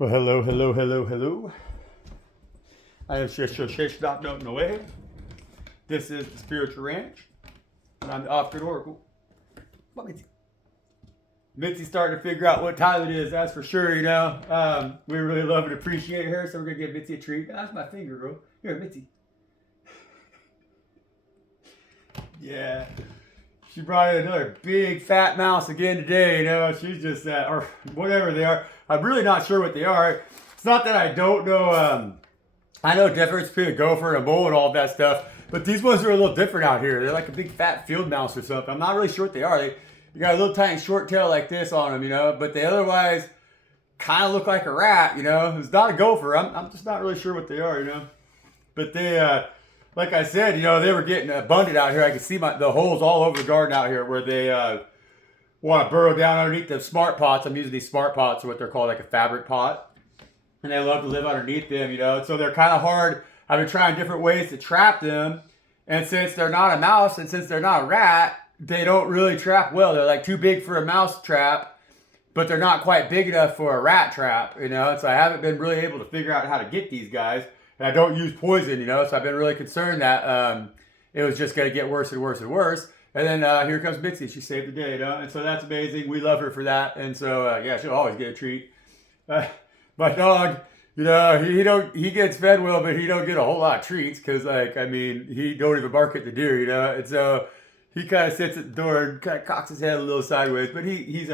Well, hello, hello, hello, hello. I am Shish Doc Noe. This is the Spiritual Ranch, and I'm the Off-Grid Oracle. What, Mitzi? Mitzi's starting to figure out what time it is, that's for sure, you know. We really love and appreciate her, so we're going to give Mitzi a treat. That's my finger, bro. Here, Mitzi. Yeah. She brought in another big fat mouse again today, you know. She's just, or whatever they are. I'm really not sure what they are. It's not that I don't know, I know difference between a gopher and a mole and all of that stuff, but these ones are a little different out here. They're like a big fat field mouse or something. I'm not really sure what they are. They got a little tiny short tail like this on them, you know, but they otherwise kind of look like a rat, you know. It's not a gopher. I'm just not really sure what they are, you know. But they, like I said, you know, they were getting abundant out here. I can see the holes all over the garden out here where they want to burrow down underneath the smart pots. I'm using these smart pots, or what they're called, like a fabric pot. And they love to live underneath them, you know. So they're kind of hard. I've been trying different ways to trap them. And since they're not a mouse and since they're not a rat, they don't really trap well. They're like too big for a mouse trap, but they're not quite big enough for a rat trap, you know. So I haven't been really able to figure out how to get these guys. And I don't use poison, you know. So I've been really concerned that it was just going to get worse and worse and worse. And then here comes Mitzi. She saved the day, you know. And so that's amazing. We love her for that. And so, yeah, she'll always get a treat. My dog, you know, he gets fed well, but he don't get a whole lot of treats because, like, I mean, he don't even bark at the deer, you know. And so he kind of sits at the door and kind of cocks his head a little sideways, but he's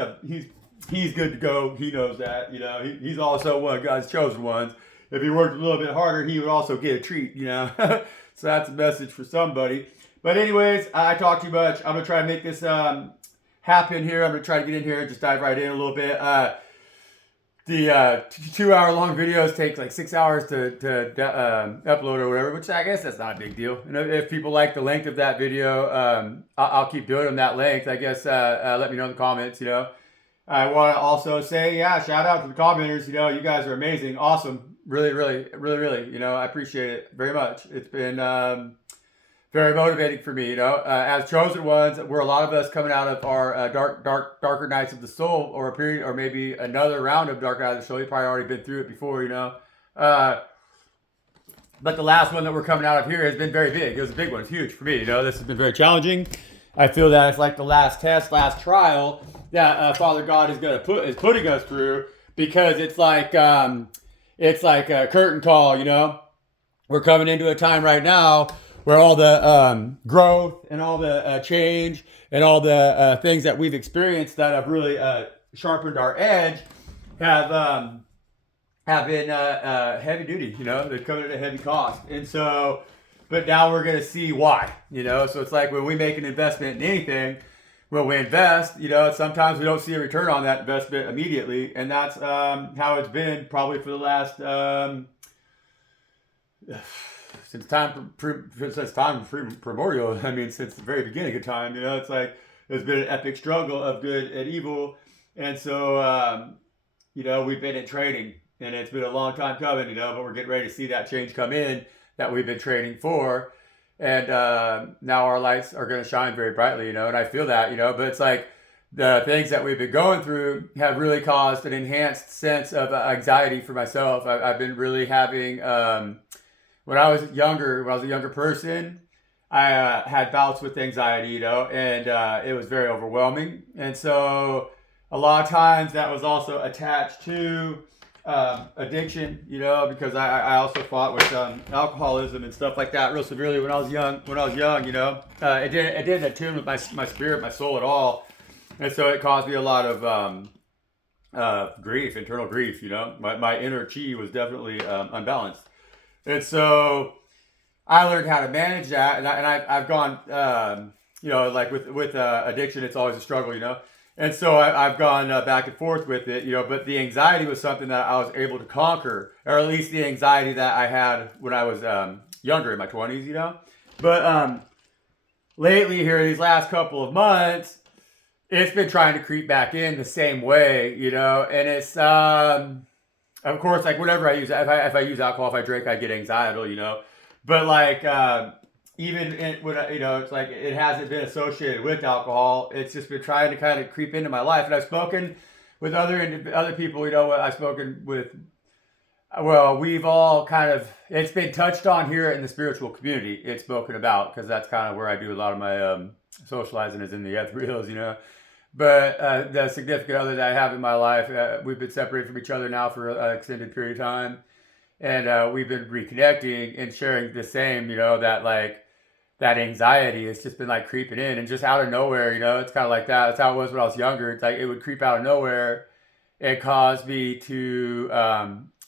good to go. He knows that, you know. He's also one of God's chosen ones. If he worked a little bit harder, he would also get a treat, you know. So that's a message for somebody. But anyways, I talk too much. I'm gonna try to make this happen here. I'm gonna try to get in here and just dive right in a little bit. The 2 hour long videos take like 6 hours to upload or whatever, which I guess that's not a big deal. You know, if people like the length of that video, I'll keep doing them that length. I guess let me know in the comments, you know. I want to also say, yeah, shout out to the commenters. You know, you guys are amazing, awesome, really, really, really, really. You know, I appreciate it very much. It's been very motivating for me, you know. As chosen ones, we're a lot of us coming out of our darker nights of the soul, or a period, or maybe another round of dark nights of the soul. You've probably already been through it before, you know. But the last one that we're coming out of here has been very big. It was a big one. It's huge for me, you know. This has been very challenging. I feel that it's like the last test, last trial that Father God is putting us through, because it's like a curtain call, you know. We're coming into a time right now where all the growth and all the change and all the things that we've experienced that have really sharpened our edge have been heavy duty, you know. They've come at a heavy cost. And so, but now we're going to see why, you know. So it's like when we make an investment in anything, when we invest, you know, sometimes we don't see a return on that investment immediately. And that's how it's been probably for the last... since time primordial. I mean, since the very beginning of time, you know. It's like there's been an epic struggle of good and evil, and so you know, we've been in training, and it's been a long time coming, you know. But we're getting ready to see that change come in that we've been training for, and now our lights are going to shine very brightly, you know. And I feel that, you know. But it's like the things that we've been going through have really caused an enhanced sense of anxiety for myself. I've been really having when I was a younger person, I had bouts with anxiety, you know, and it was very overwhelming. And so a lot of times that was also attached to addiction, you know, because I also fought with alcoholism and stuff like that real severely when I was young, you know. It didn't attune with my spirit, my soul at all. And so it caused me a lot of grief, internal grief, you know. My inner chi was definitely unbalanced. And so I learned how to manage that, and I've gone, you know, like with addiction, it's always a struggle, you know. And so I've gone back and forth with it, you know. But the anxiety was something that I was able to conquer, or at least the anxiety that I had when I was younger, in my 20s, you know. But lately here, these last couple of months, it's been trying to creep back in the same way, you know. And it's of course, like whenever I use, if I use alcohol, if I drink, I get anxiety, you know. But like even when you know, it's like it hasn't been associated with alcohol. It's just been trying to kind of creep into my life. And I've spoken with other people, you know. I've spoken with Well, we've all kind of, it's been touched on here in the spiritual community. It's spoken about because that's kind of where I do a lot of my socializing is in the ethereals, you know. But the significant other that I have in my life, we've been separated from each other now for an extended period of time. And we've been reconnecting and sharing the same, you know, that like that anxiety has just been like creeping in and just out of nowhere, you know, it's kind of like that. That's how it was when I was younger. It's like it would creep out of nowhere and cause me to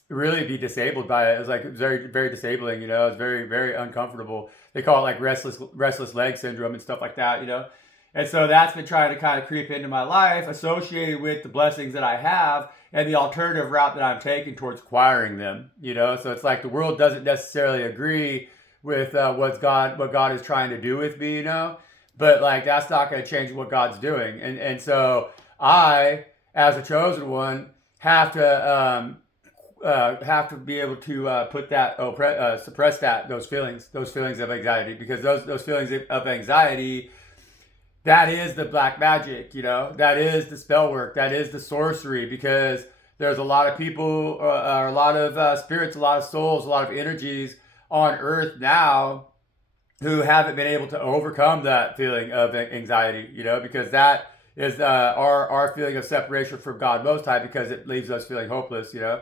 really be disabled by it. It was like, it was very, very disabling, you know, it's very, very uncomfortable. They call it like restless leg syndrome and stuff like that, you know. And so that's been trying to kind of creep into my life associated with the blessings that I have and the alternative route that I'm taking towards acquiring them, you know. So it's like the world doesn't necessarily agree with what God is trying to do with me, you know. But like that's not going to change what God's doing, and so I, as a chosen one, have to be able to put that suppress those feelings of anxiety, because those feelings of anxiety, that is the black magic, you know, that is the spell work, that is the sorcery, because there's a lot of people, a lot of spirits, a lot of souls, a lot of energies on earth now who haven't been able to overcome that feeling of anxiety, you know, because that is our feeling of separation from God Most High, because it leaves us feeling hopeless, you know,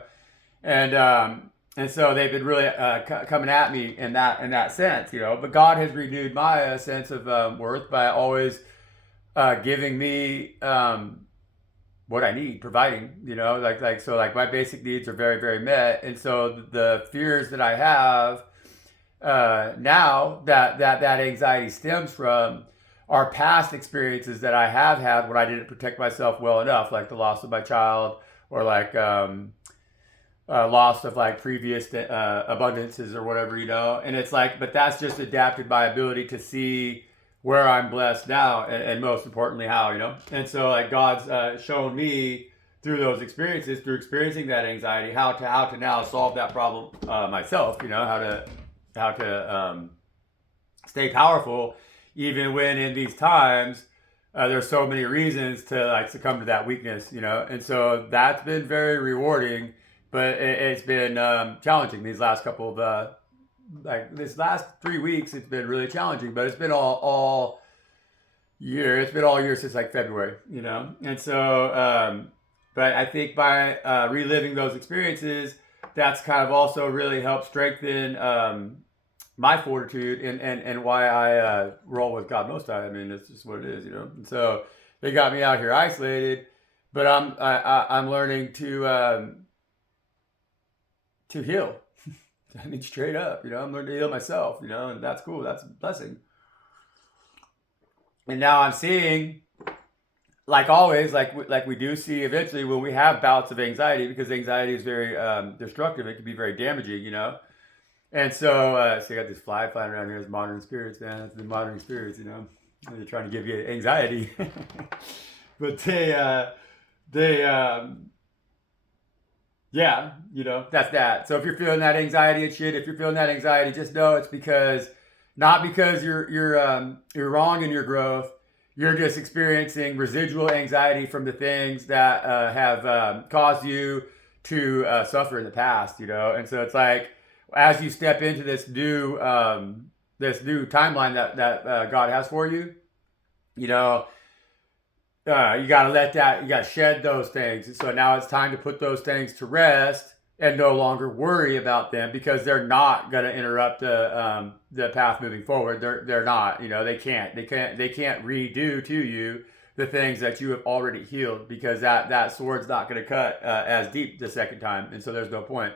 and so they've been really coming at me in that sense, you know. But God has renewed my sense of worth by always giving me what I need, providing, you know, like my basic needs are very, very met, and so the fears that I have now that anxiety stems from are past experiences that I have had when I didn't protect myself well enough, like the loss of my child, or like loss of like previous abundances or whatever, you know. And it's like, but that's just adapted my ability to see where I'm blessed now, and most importantly how, you know. And so like God's shown me through those experiences, through experiencing that anxiety, how to now solve that problem myself, you know, how to stay powerful even when in these times there's so many reasons to like succumb to that weakness, you know. And so that's been very rewarding, but it's been challenging these last couple of like this last 3 weeks. It's been really challenging, but it's been all year. It's been all year since like February, you know. And so but I think by reliving those experiences, that's kind of also really helped strengthen my fortitude, and why I roll with God Most High. I mean, it's just what it is, you know. And so they got me out here isolated, but I'm learning to heal. I mean, straight up, you know, I'm learning to heal myself, you know, and that's cool. That's a blessing. And now I'm seeing, like always, like we do see eventually when we have bouts of anxiety, because anxiety is very destructive. It can be very damaging, you know. And so you got this fly flying around here. It's modern spirits, man. It's the modern spirits, you know. They're trying to give you anxiety, but they yeah, you know, that's that. So if you're feeling that anxiety and shit, if you're feeling that anxiety, just know it's because, not because you're wrong in your growth. You're just experiencing residual anxiety from the things that have caused you to suffer in the past, you know. And so it's like, as you step into this new timeline that God has for you, you know, you gotta you gotta shed those things. So now it's time to put those things to rest and no longer worry about them, because they're not gonna interrupt the path moving forward. They're not, you know, they can't redo to you the things that you have already healed, because that sword's not gonna cut as deep the second time, and so there's no point.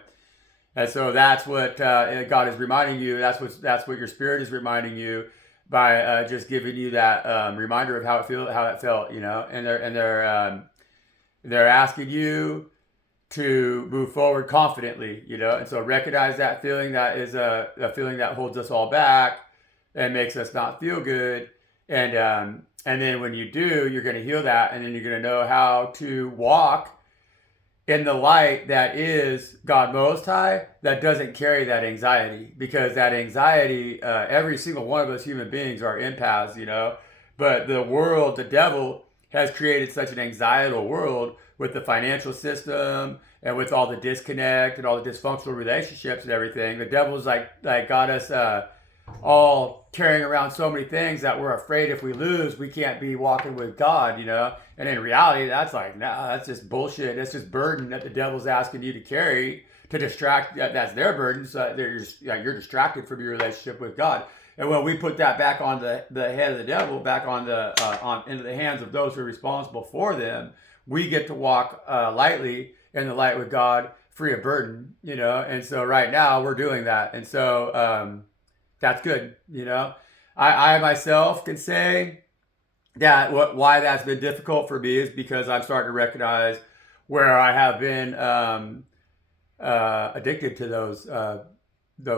And so that's what God is reminding you. That's what your spirit is reminding you by just giving you that reminder of how it felt, you know. And they're asking you to move forward confidently, you know. And so recognize that feeling, that is a feeling that holds us all back and makes us not feel good. And then when you do, you're going to heal that, and then you're going to know how to walk in the light that is God Most High, that doesn't carry that anxiety, because that anxiety, every single one of us human beings are empaths, you know. But the world, the devil, has created such an anxietal world with the financial system and with all the disconnect and all the dysfunctional relationships and everything. The devil's like got us all carrying around so many things that we're afraid if we lose, we can't be walking with God, you know? And in reality, that's like, nah, that's just bullshit. That's just burden that the devil's asking you to carry to distract. That's their burden. So you're distracted from your relationship with God. And when we put that back on the head of the devil, back on into the hands of those who are responsible for them, we get to walk lightly in the light with God, free of burden, you know? And so right now we're doing that. And so, that's good, you know. I myself can say that why that's been difficult for me is because I'm starting to recognize where I have been addicted to those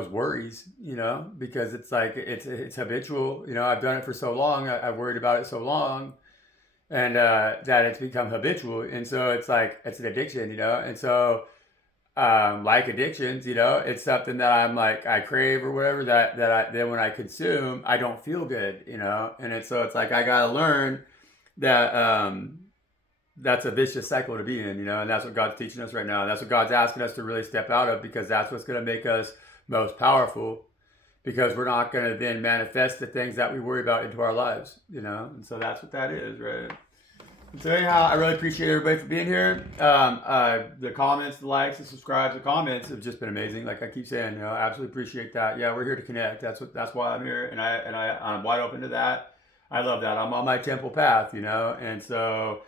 worries, you know, because it's like it's habitual. You know, I've done it for so long. I've worried about it so long, and that it's become habitual, and so it's like it's an addiction, you know, and so. Like addictions, you know, it's something that I'm like I crave or whatever that then when I consume, I don't feel good, you know, and it's like I gotta learn that that's a vicious cycle to be in, you know, and that's what God's teaching us right now. And that's what God's asking us to really step out of because that's what's going to make us most powerful because we're not going to then manifest the things that we worry about into our lives, you know, and so that's what that is, right? So anyhow, I really appreciate everybody for being here. The comments, the likes, the subscribes, the comments have just been amazing. Like I keep saying, you know, I absolutely appreciate that. Yeah, we're here to connect. That's why I'm here, and I'm wide open to that. I love that. I'm on my temple path, you know, and so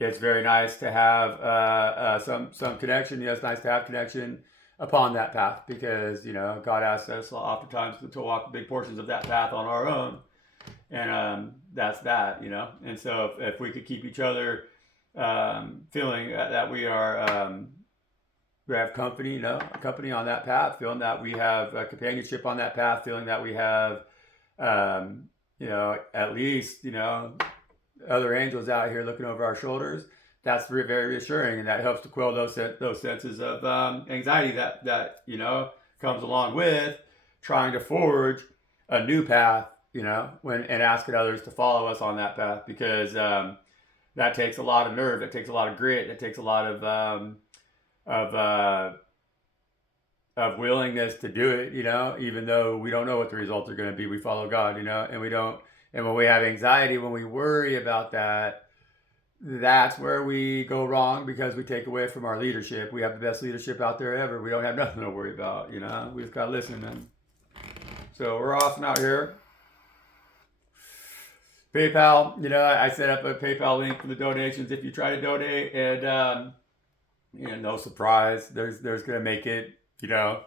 it's very nice to have some connection. Yeah, it's nice to have connection upon that path because you know God asks us oftentimes to walk big portions of that path on our own. And that's that, you know. And so if we could keep each other feeling that we have company, you know, company on that path, feeling that we have companionship on that path, feeling that we have, you know, at least, you know, other angels out here looking over our shoulders. That's very reassuring, and that helps to quell those senses of anxiety that you know comes along with trying to forge a new path. You know, and asking others to follow us on that path because that takes a lot of nerve, it takes a lot of grit, it takes a lot of willingness to do it. You know, even though we don't know what the results are going to be, we follow God. You know, and we don't. And when we have anxiety, when we worry about that, that's where we go wrong because we take away from our leadership. We have the best leadership out there ever. We don't have nothing to worry about. You know, we just got to listen. And so we're awesome out here. PayPal, you know, I set up a PayPal link for the donations if you try to donate, and you know, no surprise, there's gonna make it, you know,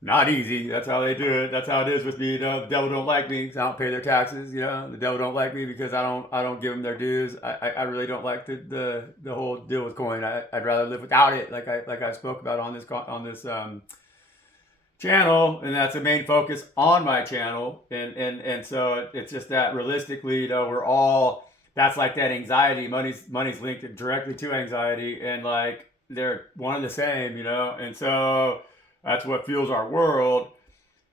not easy. That's how they do it. That's how it is with me. You know, the devil don't like me because I don't pay their taxes. You know, the devil don't like me because I don't give them their dues. I really don't like the whole deal with coin. I'd rather live without it, like I spoke about on this channel, and that's the main focus on my channel, and so it's just that realistically, you know, we're all that's like that anxiety. Money's linked directly to anxiety, and like they're one and the same, you know, and so that's what fuels our world.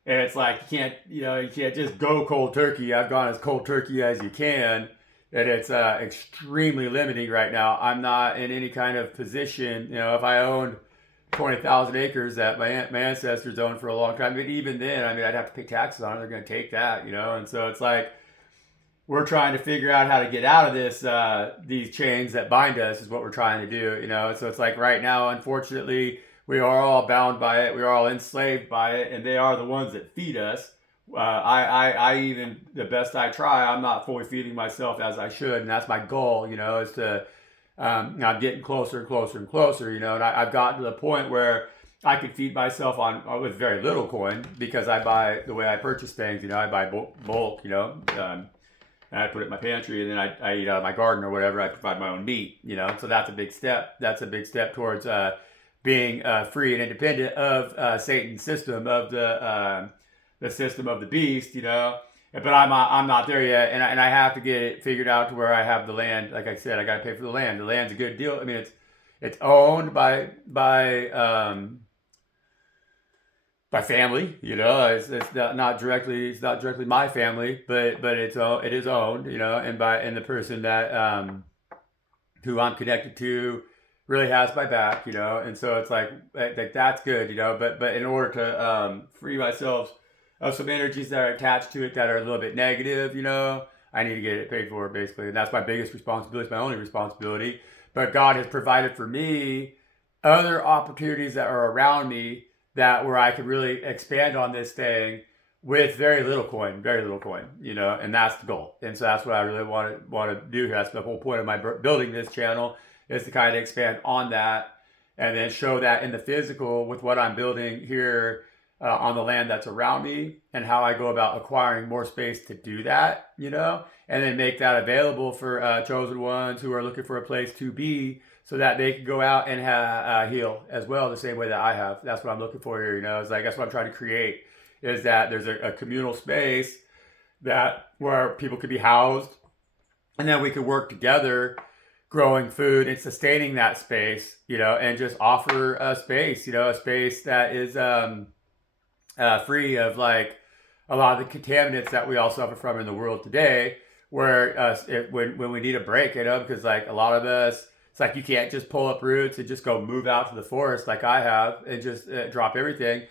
And it's like you can't just go cold turkey. I've gone as cold turkey as you can, and it's extremely limiting right now. I'm not in any kind of position, you know, if I owned 20,000 acres that my ancestors owned for a long time. But even then, I mean, I'd have to pay taxes on it. They're going to take that, you know. And so it's like we're trying to figure out how to get out of this. These chains that bind us is what we're trying to do, you know. So it's like right now, unfortunately, we are all bound by it. We are all enslaved by it, and they are the ones that feed us. I even the best I try, I'm not fully feeding myself as I should, and that's my goal, you know, is to. I'm getting closer and closer and closer, you know, and I've gotten to the point where I can feed myself with very little coin because I buy the way I purchase things, you know, I buy bulk, you know, and I put it in my pantry, and then I eat out of my garden or whatever. I provide my own meat, you know, so that's a big step. That's a big step towards being free and independent of Satan's system, of the system of the beast, you know. But I'm not there yet, and I have to get it figured out to where I have the land. Like I said, I got to pay for the land. The land's a good deal. I mean, it's owned by family. You know, it's not directly my family, but it is owned. You know, and the person that who I'm connected to really has my back, you know, and so it's like that's good, you know, but in order to free myself of some energies that are attached to it that are a little bit negative, you know, I need to get it paid for basically, and that's my biggest responsibility. It's my only responsibility. But God has provided for me other opportunities that are around me that where I could really expand on this thing with very little coin, you know, and that's the goal. And so that's what I really want to do here. That's the whole point of my building this channel is to kind of expand on that and then show that in the physical with what I'm building here on the land that's around me and how I go about acquiring more space to do that, you know, and then make that available for chosen ones who are looking for a place to be so that they can go out and heal as well the same way that I have. That's what I'm looking for here, you know, it's like that's what I'm trying to create is that there's a communal space that where people could be housed and then we could work together growing food and sustaining that space, you know, and just offer a space, you know, a space that is free of like a lot of the contaminants that we all suffer from in the world today. Where when we need a break, you know, because like a lot of us, it's like you can't just pull up roots and just go move out to the forest like I have and just drop everything.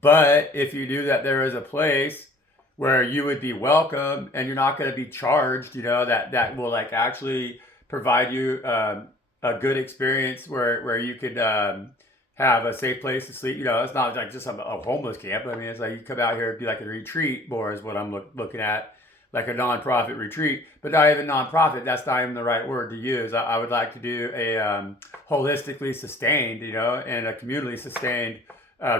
But if you knew that there is a place where you would be welcome and you're not going to be charged, you know, that will like actually provide you a good experience where you could have a safe place to sleep. You know, it's not like just a homeless camp. I mean, it's like you come out here and be like a retreat more is what I'm looking at, like a nonprofit retreat, but not even nonprofit. That's not even the right word to use. I would like to do a holistically sustained, you know, and a communally sustained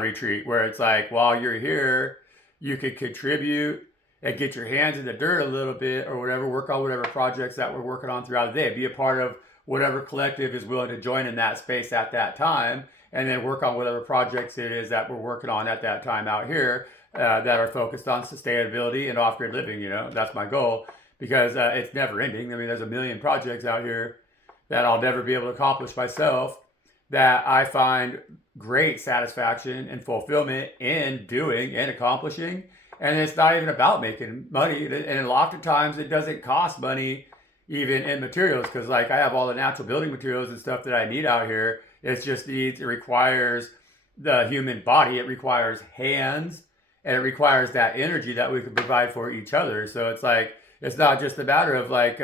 retreat where it's like while you're here, you could contribute and get your hands in the dirt a little bit or whatever, work on whatever projects that we're working on throughout the day, be a part of whatever collective is willing to join in that space at that time, and then work on whatever projects it is that we're working on at that time out here that are focused on sustainability and off-grid living, you know, that's my goal because it's never ending. I mean, there's a million projects out here that I'll never be able to accomplish myself that I find great satisfaction and fulfillment in doing and accomplishing. And it's not even about making money. And a lot of times it doesn't cost money even in materials because like I have all the natural building materials and stuff that I need out here. It's just it requires the human body. It requires hands and it requires that energy that we can provide for each other. So it's like, it's not just a matter of like,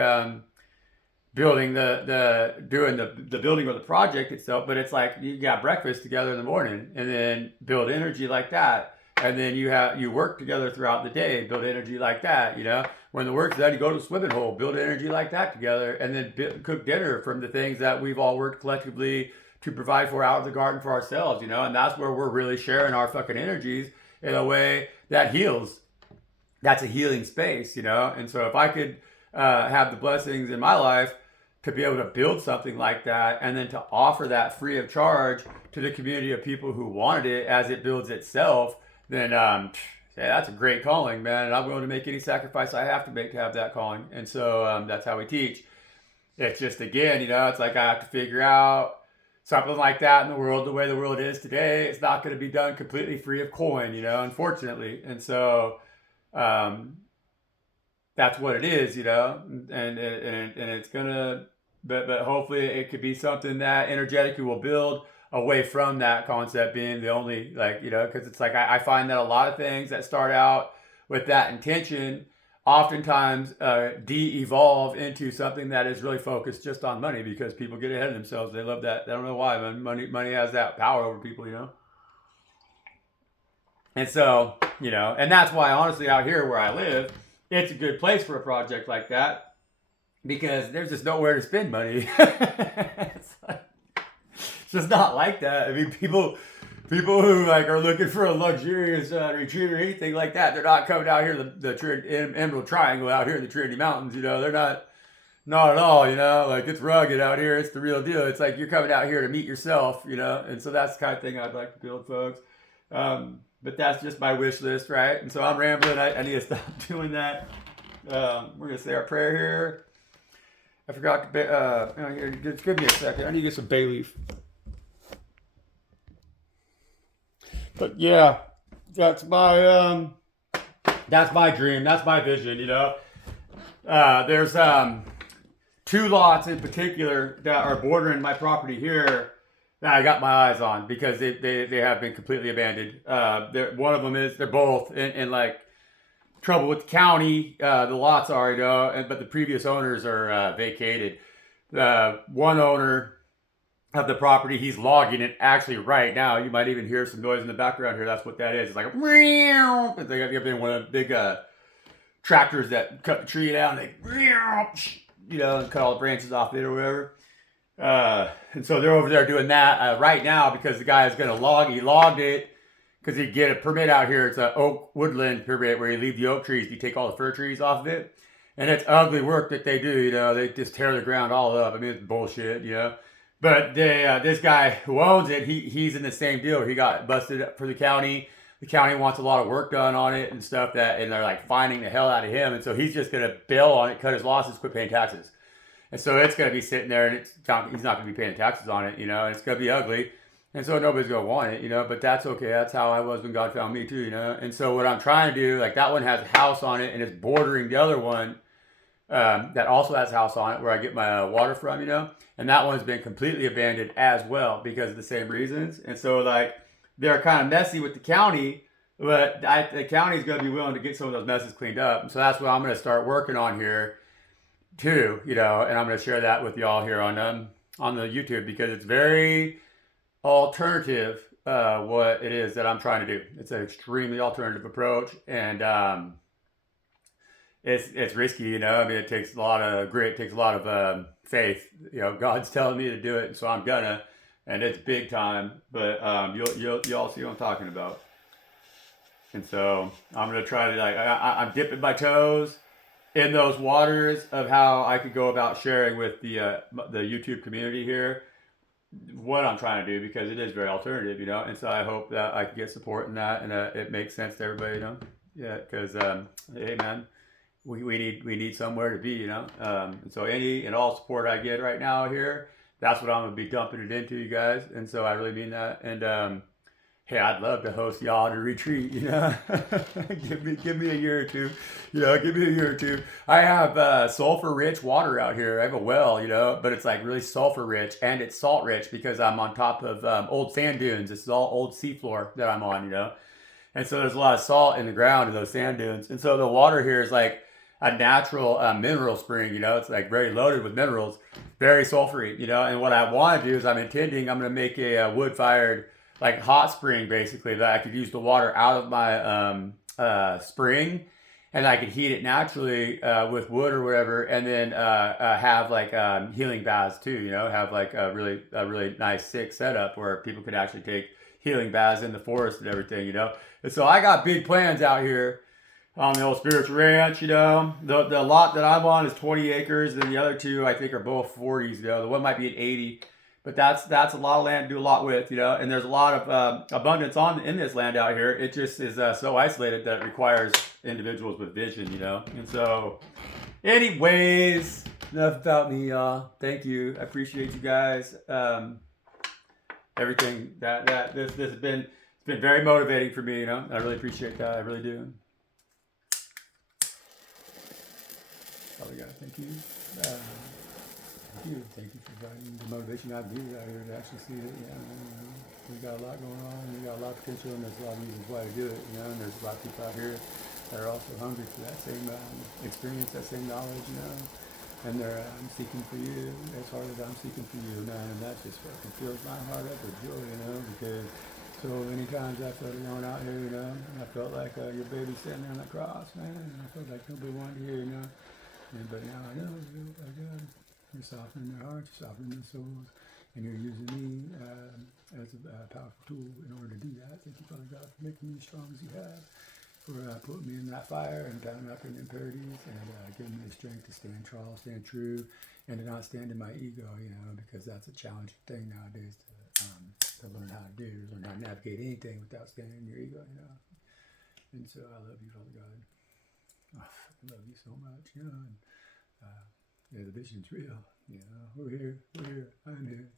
building doing the building of the project itself, but it's like you got breakfast together in the morning and then build energy like that, and then you work together throughout the day, build energy like that, you know, when the work's done you go to the swimming hole, build energy like that together, and then cook dinner from the things that we've all worked collectively to provide for out of the garden for ourselves, you know, and that's where we're really sharing our fucking energies in a way that heals. That's a healing space, you know. And so if I could have the blessings in my life to be able to build something like that and then to offer that free of charge to the community of people who wanted it as it builds itself, then yeah, that's a great calling, man. And I'm willing to make any sacrifice I have to make to have that calling. And so that's how we teach. It's just, again, you know, it's like I have to figure out something like that in the world, the way the world is today. It's not going to be done completely free of coin, you know, unfortunately. And so that's what it is, you know, and it's gonna, but hopefully it could be something that energetically will build away from that concept being the only, like, you know, because it's like I find that a lot of things that start out with that intention oftentimes de-evolve into something that is really focused just on money because people get ahead of themselves. They love that. I don't know why, man. Money has that power over people, you know. And so, you know, and that's why honestly out here where I live, it's a good place for a project like that because there's just nowhere to spend money. It's just not like that. I mean, people who like are looking for a luxurious retreat or anything like that, they're not coming out here to the Emerald Triangle out here in the Trinity Mountains. You know, they're not at all. You know, like it's rugged out here. It's the real deal. It's like you're coming out here to meet yourself. You know, and so that's the kind of thing I'd like to build, folks. But that's just my wish list, right? And so I'm rambling. I need to stop doing that. We're going to say our prayer here. I forgot to, here, just give me a second. I need to get some bay leaf. But yeah, that's my dream. That's my vision, you know. There's, two lots in particular that are bordering my property here that I got my eyes on because they have been completely abandoned. One of them is, they're both in like trouble with the county. The lots are, but the previous owners are vacated. One owner of the property, he's logging it actually right now. You might even hear some noise in the background here. That's what that is. It's like a meow. It's like one of the big tractors that cut the tree down. And they, cut all the branches off it or whatever. And so they're over there doing that right now because the guy is going to log. He logged it because he get a permit out here. It's an oak woodland permit where you leave the oak trees, you take all the fir trees off of it, and it's ugly work that they do. They just tear the ground all up. I mean, it's bullshit. But this guy who owns it, he's in the same deal. He got busted up for the county. The county wants a lot of work done on it and stuff and they're like fining the hell out of him. And so he's just gonna bail on it, cut his losses, quit paying taxes. And so it's gonna be sitting there, and he's not gonna be paying taxes on it, and it's gonna be ugly. And so nobody's gonna want it, but that's okay. That's how I was when God found me too, And so what I'm trying to do, like that one has a house on it, and it's bordering the other one that also has a house on it where I get my water from, and that one's been completely abandoned as well because of the same reasons. And so like they're kind of messy with the county, but the county's going to be willing to get some of those messes cleaned up. And so that's what I'm going to start working on here too, and I'm going to share that with y'all here on the YouTube because it's very alternative what it is that I'm trying to do. It's an extremely alternative approach, and it's risky, I mean, it takes a lot of grit, it takes a lot of faith. God's telling me to do it, and so I'm gonna, and it's big time. But you'll all see what I'm talking about. And so I'm gonna try to I'm dipping my toes in those waters of how I could go about sharing with the YouTube community here what I'm trying to do because it is very alternative, And so I hope that I can get support in that, and it makes sense to everybody, Yeah, because hey man. We need somewhere to be, And so any and all support I get right now here, that's what I'm gonna be dumping it into, you guys. And so I really mean that. And hey, I'd love to host y'all at a retreat, give me a year or two, give me a year or two. I have sulfur rich water out here. I have a well, but it's like really sulfur rich and it's salt rich because I'm on top of old sand dunes. This is all old seafloor that I'm on, And so there's a lot of salt in the ground in those sand dunes. And so the water here is like a natural mineral spring, it's like very loaded with minerals, very sulfury, and what I want to do is I'm going to make a wood-fired like hot spring basically that I could use the water out of my spring, and I could heat it naturally with wood or whatever, and then have like healing baths too, have like a really nice sick setup where people could actually take healing baths in the forest and everything, And so I got big plans out here on the old Spiritual Ranch, The lot that I'm on is 20 acres, and the other two I think are both 40s, The one might be an 80, but that's a lot of land to do a lot with, And there's a lot of abundance in this land out here. It just is so isolated that it requires individuals with vision, And so, anyways, enough about me, y'all. Thank you. I appreciate you guys. Everything that this has been. It's been very motivating for me, I really appreciate that. I really do. Probably got to thank you. Thank you for providing the motivation I need out here to actually see that, we got a lot going on, we got a lot of potential, and there's a lot of reasons why to do it, and there's a lot of people out here that are also hungry for that same experience, that same knowledge, and they're seeking for you as hard as I'm seeking for you, man, and that just fucking fills my heart up with joy, because so many times I felt alone out here, and I felt like your baby standing there on the cross, man, and I felt like nobody wanted to hear, But now I know, God, you're softening their hearts, you're softening their souls, and you're using me as a powerful tool in order to do that. Thank you, Father God, for making me as strong as you have, for putting me in that fire and down up in impurities, and giving me the strength to stand tall, stand true, and to not stand in my ego, because that's a challenging thing nowadays to learn how to do, learn how to navigate anything without standing in your ego, And so I love you, Father God. Oh, I love you so much, and the vision's real, we're here, I'm here.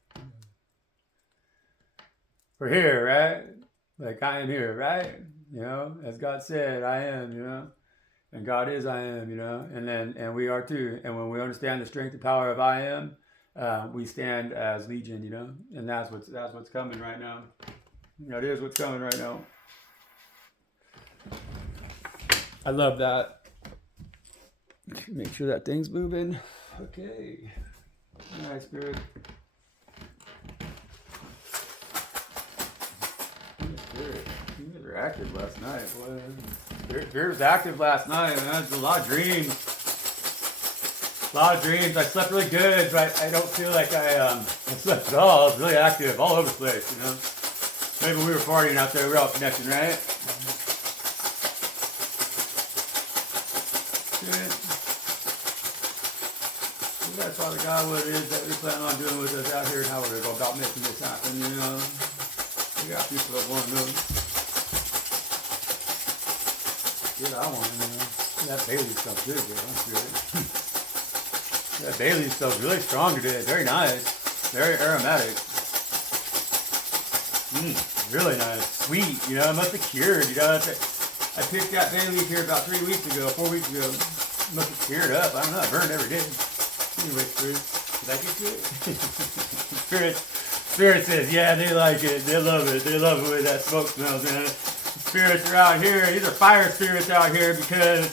We're here, right? Like I am here, right? As God said, I am, And God is I am, you know, and we are too. And when we understand the strength and power of I am, we stand as legion, you know, and that's what's coming right now. That is what's coming right now. I love that. Make sure that thing's moving. Okay. All right, Spirit. Spirit, you guys were active last night. Spirit was active last night, man. There's a lot of dreams. A lot of dreams. I slept really good, but I don't feel like I slept at all. I was really active all over the place, you know. Maybe we were partying out there. We were all connecting, right? Good. That's Father God, what it is that we plan on doing with us out here and how we're going to go about making this happen, you know. We got people that want to know. Shit, I want to know. That Bailey stuff's good, bro. That's good. That Bailey stuff's really strong today. Very nice. Very aromatic. Really nice. Sweet, you know. It must have cured, you know. I picked that Bailey here about 4 weeks ago. Must have cured up. I don't know. I burned every day. Anyway, Spirit, did I get to it? Spirit says, yeah, they like it. They love it. They love the way that smoke smells, man. Spirits are out here. These are fire spirits out here because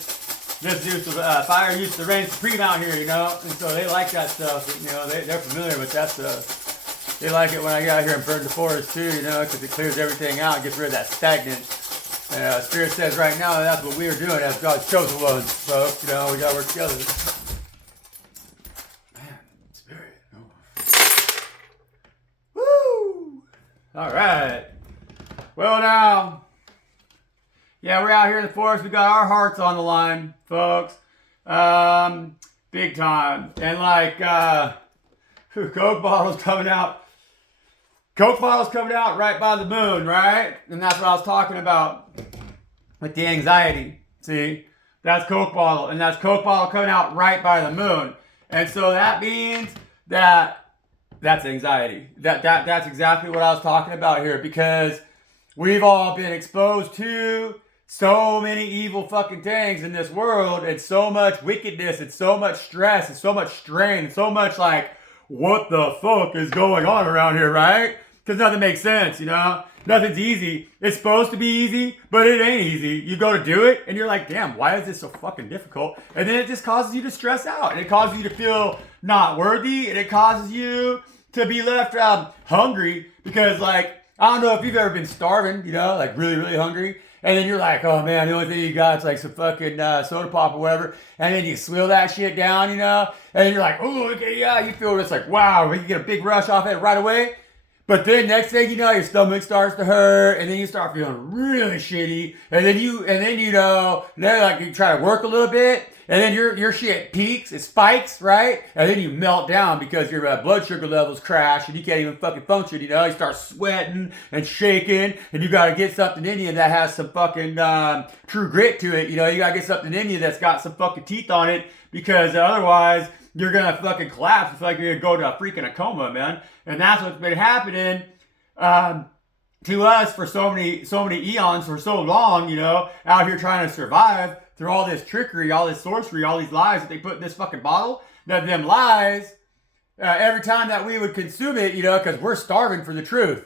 fire used to reign supreme out here, you know. And so they like that stuff. You know, they're familiar with that stuff. They like it when I get out here and burn the forest too, you know, because it clears everything out, gets rid of that stagnant. And Spirit says right now that's what we are doing as God's chosen ones, folks. You know, we got to work together. All right. Well, now, yeah, we're out here in the forest. We got our hearts on the line, folks. Big time. And like, Coke bottles coming out. Coke bottles coming out right by the moon, right? And that's what I was talking about with the anxiety. See, that's Coke bottle, and that's Coke bottle coming out right by the moon. And so that means that that's anxiety. That's exactly what I was talking about here, because we've all been exposed to so many evil fucking things in this world, and so much wickedness, and so much stress, and so much strain, and so much like, what the fuck is going on around here, right? Because nothing makes sense, you know? Nothing's easy. It's supposed to be easy, but it ain't easy. You go to do it, and you're like, damn, why is this so fucking difficult? And then it just causes you to stress out, and it causes you to feel not worthy, and it causes you to be left hungry, because like, I don't know if you've ever been starving, you know, like really, really hungry, and then you're like, oh man, the only thing you got is like some fucking soda pop or whatever, and then you swill that shit down, you know, and then you're like, oh, okay, yeah, you feel just like, wow, you get a big rush off it right away. But then next thing you know, your stomach starts to hurt, and then you start feeling really shitty, and then you know, then like you try to work a little bit, and then your shit peaks, it spikes, right? And then you melt down because your blood sugar levels crash, and you can't even fucking function, you know? You start sweating and shaking, and you gotta get something in you that has some fucking true grit to it, you know? You gotta get something in you that's got some fucking teeth on it, because otherwise you're gonna fucking collapse. It's like you're gonna go to a freaking coma, man. And that's what's been happening to us for so many eons, for so long, you know, out here trying to survive through all this trickery, all this sorcery, all these lies that they put in this fucking bottle. That them lies, every time that we would consume it, you know, because we're starving for the truth.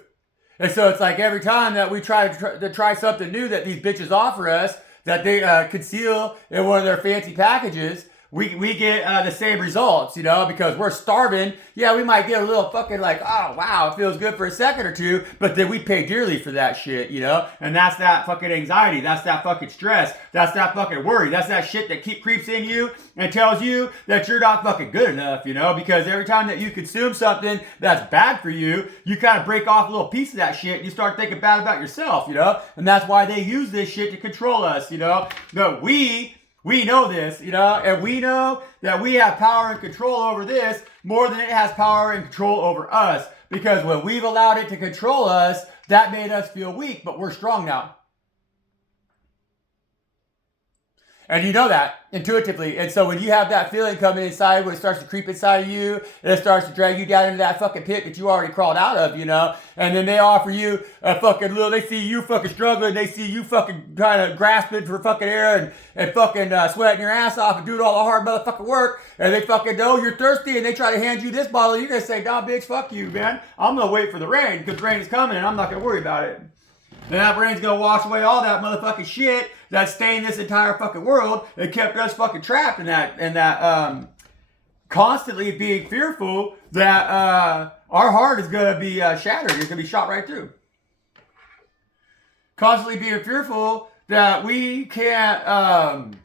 And so it's like every time that we try to try something new that these bitches offer us, that they conceal in one of their fancy packages, we get the same results, you know, because we're starving. Yeah, we might get a little fucking like, oh, wow, it feels good for a second or two, but then we pay dearly for that shit, you know, and that's that fucking anxiety. That's that fucking stress. That's that fucking worry. That's that shit that creeps in you and tells you that you're not fucking good enough, you know, because every time that you consume something that's bad for you, you kind of break off a little piece of that shit and you start thinking bad about yourself, you know, and that's why they use this shit to control us, you know, but we know this, you know, and we know that we have power and control over this more than it has power and control over us. Because when we've allowed it to control us, that made us feel weak, but we're strong now. And you know that intuitively. And so when you have that feeling coming inside, when it starts to creep inside of you, and it starts to drag you down into that fucking pit that you already crawled out of, you know, and then they offer you a fucking little, they see you fucking struggling, they see you fucking trying to grasping for fucking air and fucking sweating your ass off and doing all the hard motherfucking work, and they fucking know you're thirsty, and they try to hand you this bottle, you're gonna say, nah, bitch, fuck you, man. I'm gonna wait for the rain, because the rain is coming, and I'm not gonna worry about it. And that rain's gonna wash away all that motherfucking shit that stained this entire fucking world and kept us fucking trapped in that constantly being fearful that our heart is gonna be shattered. It's gonna be shot right through. Constantly being fearful that we can't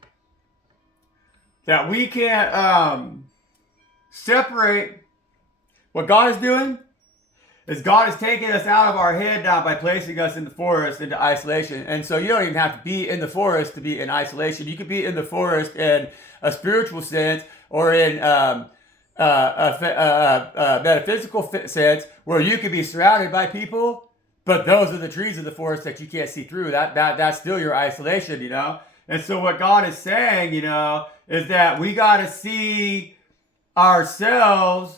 separate what God is doing. Is God is taking us out of our head now by placing us in the forest into isolation. And so you don't even have to be in the forest to be in isolation. You could be in the forest in a spiritual sense or in a metaphysical sense where you could be surrounded by people, but those are the trees of the forest that you can't see through. That's still your isolation, you know? And so what God is saying, you know, is that we got to see ourselves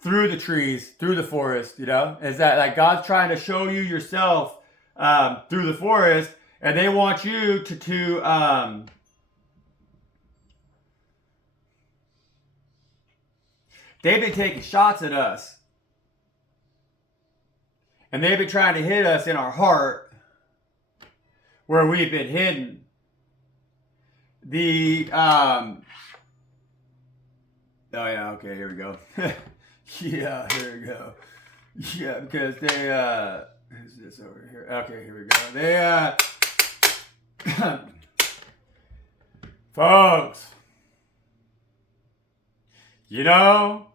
through the trees, through the forest, you know? Is that like God's trying to show you yourself through the forest, and they want you to they've been taking shots at us. And they've been trying to hit us in our heart where we've been hidden. Oh yeah, okay, here we go. Yeah, here we go. Yeah, because they, who's this over here? Okay, here we go. They, folks, you know,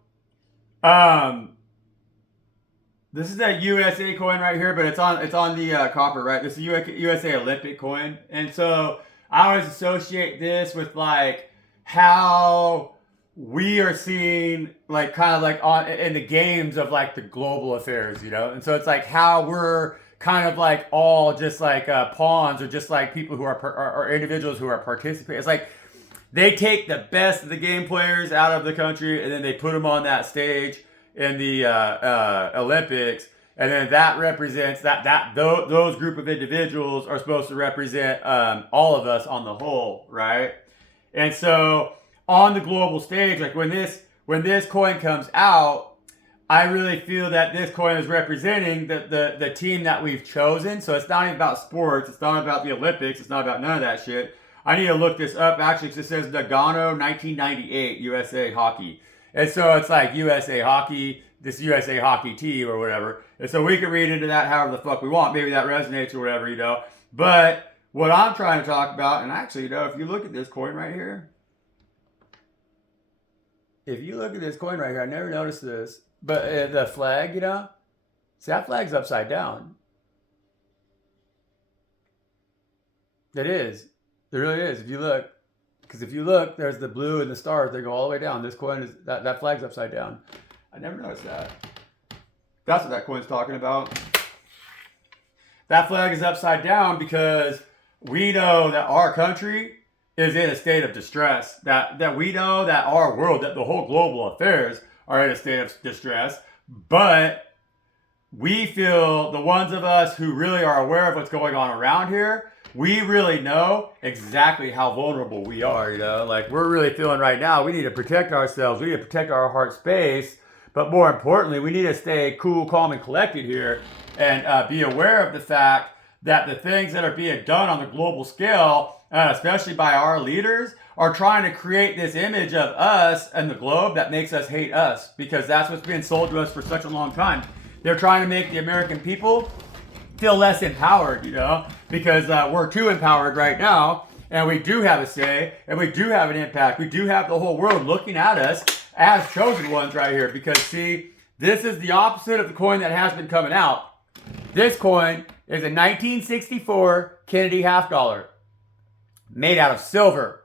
this is that USA coin right here, but it's on the copper, right? This is USA Olympic coin. And so I always associate this with like how we are seeing like kind of like in the games of like the global affairs, you know? And so it's like how we're kind of like all just like pawns or just like people who are individuals who are participating. It's like they take the best of the game players out of the country and then they put them on that stage in the Olympics. And then that represents those group of individuals are supposed to represent all of us on the whole, right? And so on the global stage, like when this coin comes out, I really feel that this coin is representing the team that we've chosen. So it's not even about sports. It's not about the Olympics. It's not about none of that shit. I need to look this up actually because it says Nagano 1998 USA Hockey. And so it's like USA Hockey, this USA Hockey team or whatever. And so we can read into that however the fuck we want. Maybe that resonates or whatever, you know. But what I'm trying to talk about, and actually, you know, if you look at this coin right here, if you look at this coin right here, I never noticed this, but the flag, you know, see that flag's upside down. It is. It really is. If you look, because if you look, there's the blue and the stars. They go all the way down. This coin is that flag's upside down. I never noticed that. That's what that coin's talking about. That flag is upside down because we know that our country is in a state of distress. That we know that our world, that the whole global affairs are in a state of distress. But we feel, the ones of us who really are aware of what's going on around here, we really know exactly how vulnerable we are, you know? Like, we're really feeling right now, we need to protect ourselves. We need to protect our heart space. But more importantly, we need to stay cool, calm, and collected here and be aware of the fact that the things that are being done on the global scale, especially by our leaders, are trying to create this image of us and the globe that makes us hate us, because that's what's been sold to us for such a long time. They're trying to make the American people feel less empowered, you know, because we're too empowered right now, and we do have a say, and we do have an impact. We do have the whole world looking at us as chosen ones right here, because see, this is the opposite of the coin that has been coming out. This coin is a 1964 Kennedy half dollar made out of silver.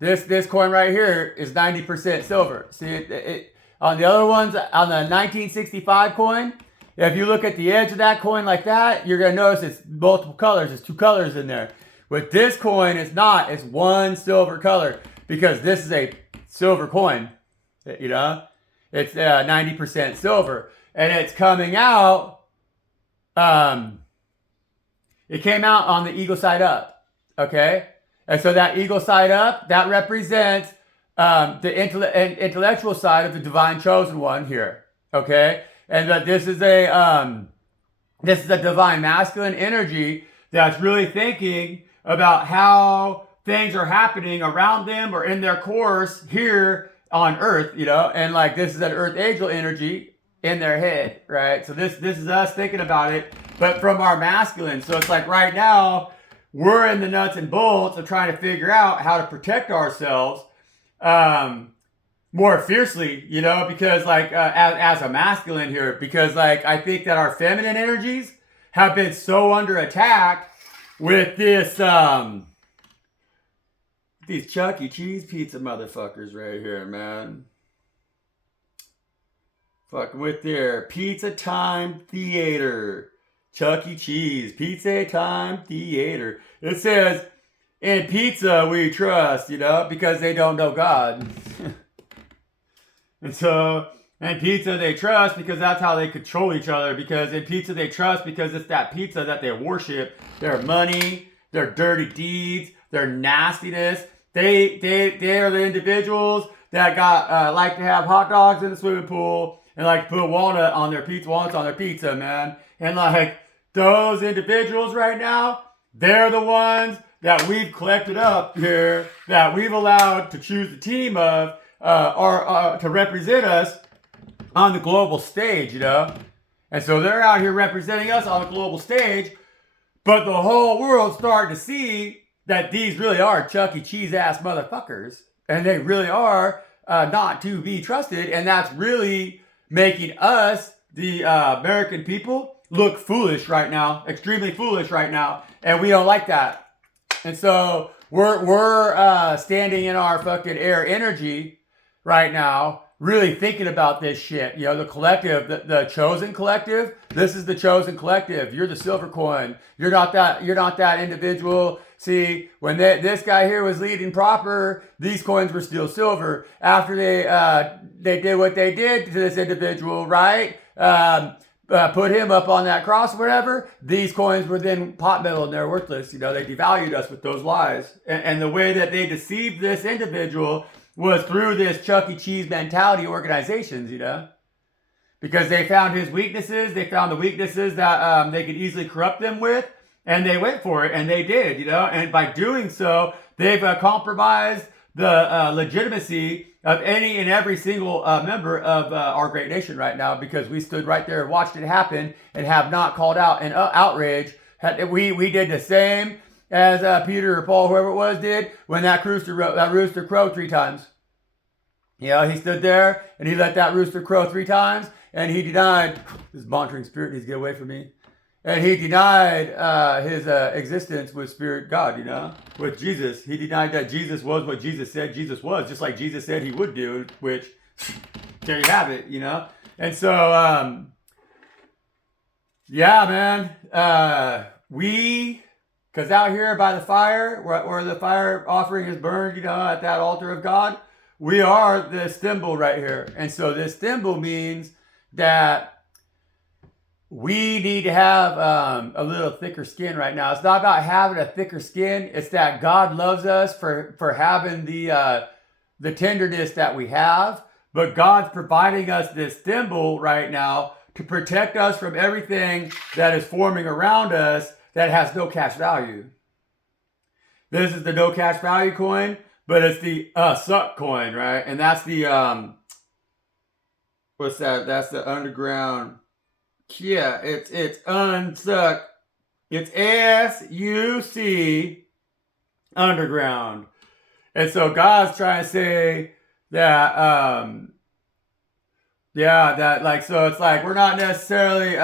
This coin right here is 90% silver. See, on the other ones, on the 1965 coin, if you look at the edge of that coin like that, you're going to notice it's multiple colors. There's two colors in there. With this coin, it's not. It's one silver color because this is a silver coin. You know, it's 90% silver, and it's coming out. It came out on the eagle side up. Okay, and so that eagle side up that represents the intellectual side of the divine chosen one here. Okay, and that this is a divine masculine energy that's really thinking about how things are happening around them or in their course here on Earth, you know, and like this is an Earth angel energy in their head, right? So this is us thinking about it, but from our masculine. So it's like right now we're in the nuts and bolts of trying to figure out how to protect ourselves more fiercely, you know, because like as a masculine here, because like I think that our feminine energies have been so under attack with this these Chuck E. Cheese pizza motherfuckers right here, man. Fucking with their Pizza Time Theater. Chuck E. Cheese, Pizza Time Theater. It says, in pizza we trust, you know, because they don't know God. And so, in pizza they trust because that's how they control each other. Because in pizza they trust because it's that pizza that they worship. Their money, their dirty deeds, their nastiness. They are the individuals that got like to have hot dogs in the swimming pool and like to put walnuts on their pizza, man. And like those individuals right now, they're the ones that we've collected up here, that we've allowed to choose the team of or to represent us on the global stage, you know. And so they're out here representing us on the global stage, but the whole world's starting to see that these really are Chuck E. Cheese ass motherfuckers, and they really are not to be trusted, and that's really making us, the American people, look foolish right now, extremely foolish right now, and we don't like that. And so we're standing in our fucking air energy right now, really thinking about this shit. You know, the collective, the chosen collective. This is the chosen collective. You're the silver coin. You're not that individual. See, when this guy here was leading proper, these coins were still silver. After they did what they did to this individual, right? Put him up on that cross or whatever, these coins were then pot metal and they're worthless. You know, they devalued us with those lies. And the way that they deceived this individual was through this Chuck E. Cheese mentality organizations, you know? Because they found his weaknesses, they found the weaknesses that they could easily corrupt them with, and they went for it, and they did, you know? And by doing so, they've compromised the legitimacy of any and every single member of our great nation right now, because we stood right there and watched it happen and have not called out in outrage. We did the same as Peter or Paul, whoever it was, did when that rooster crowed 3 times. You know, he stood there and he let that rooster crow 3 times, and he denied, this monitoring spirit needs to get away from me. And he denied his existence with Spirit God, you know, with Jesus. He denied that Jesus was what Jesus said Jesus was, just like Jesus said he would do, which, there you have it, you know. And so, yeah, man, because out here by the fire, where the fire offering is burned, you know, at that altar of God, we are this symbol right here. And so this symbol means that we need to have a little thicker skin right now. It's not about having a thicker skin. It's that God loves us for having the tenderness that we have. But God's providing us this symbol right now to protect us from everything that is forming around us that has no cash value. This is the no cash value coin, but it's the suck coin, right? And that's the what's that? That's the underground. Yeah, it's unsuck. It's SUC underground. And so God's trying to say that that like, so it's like we're not necessarily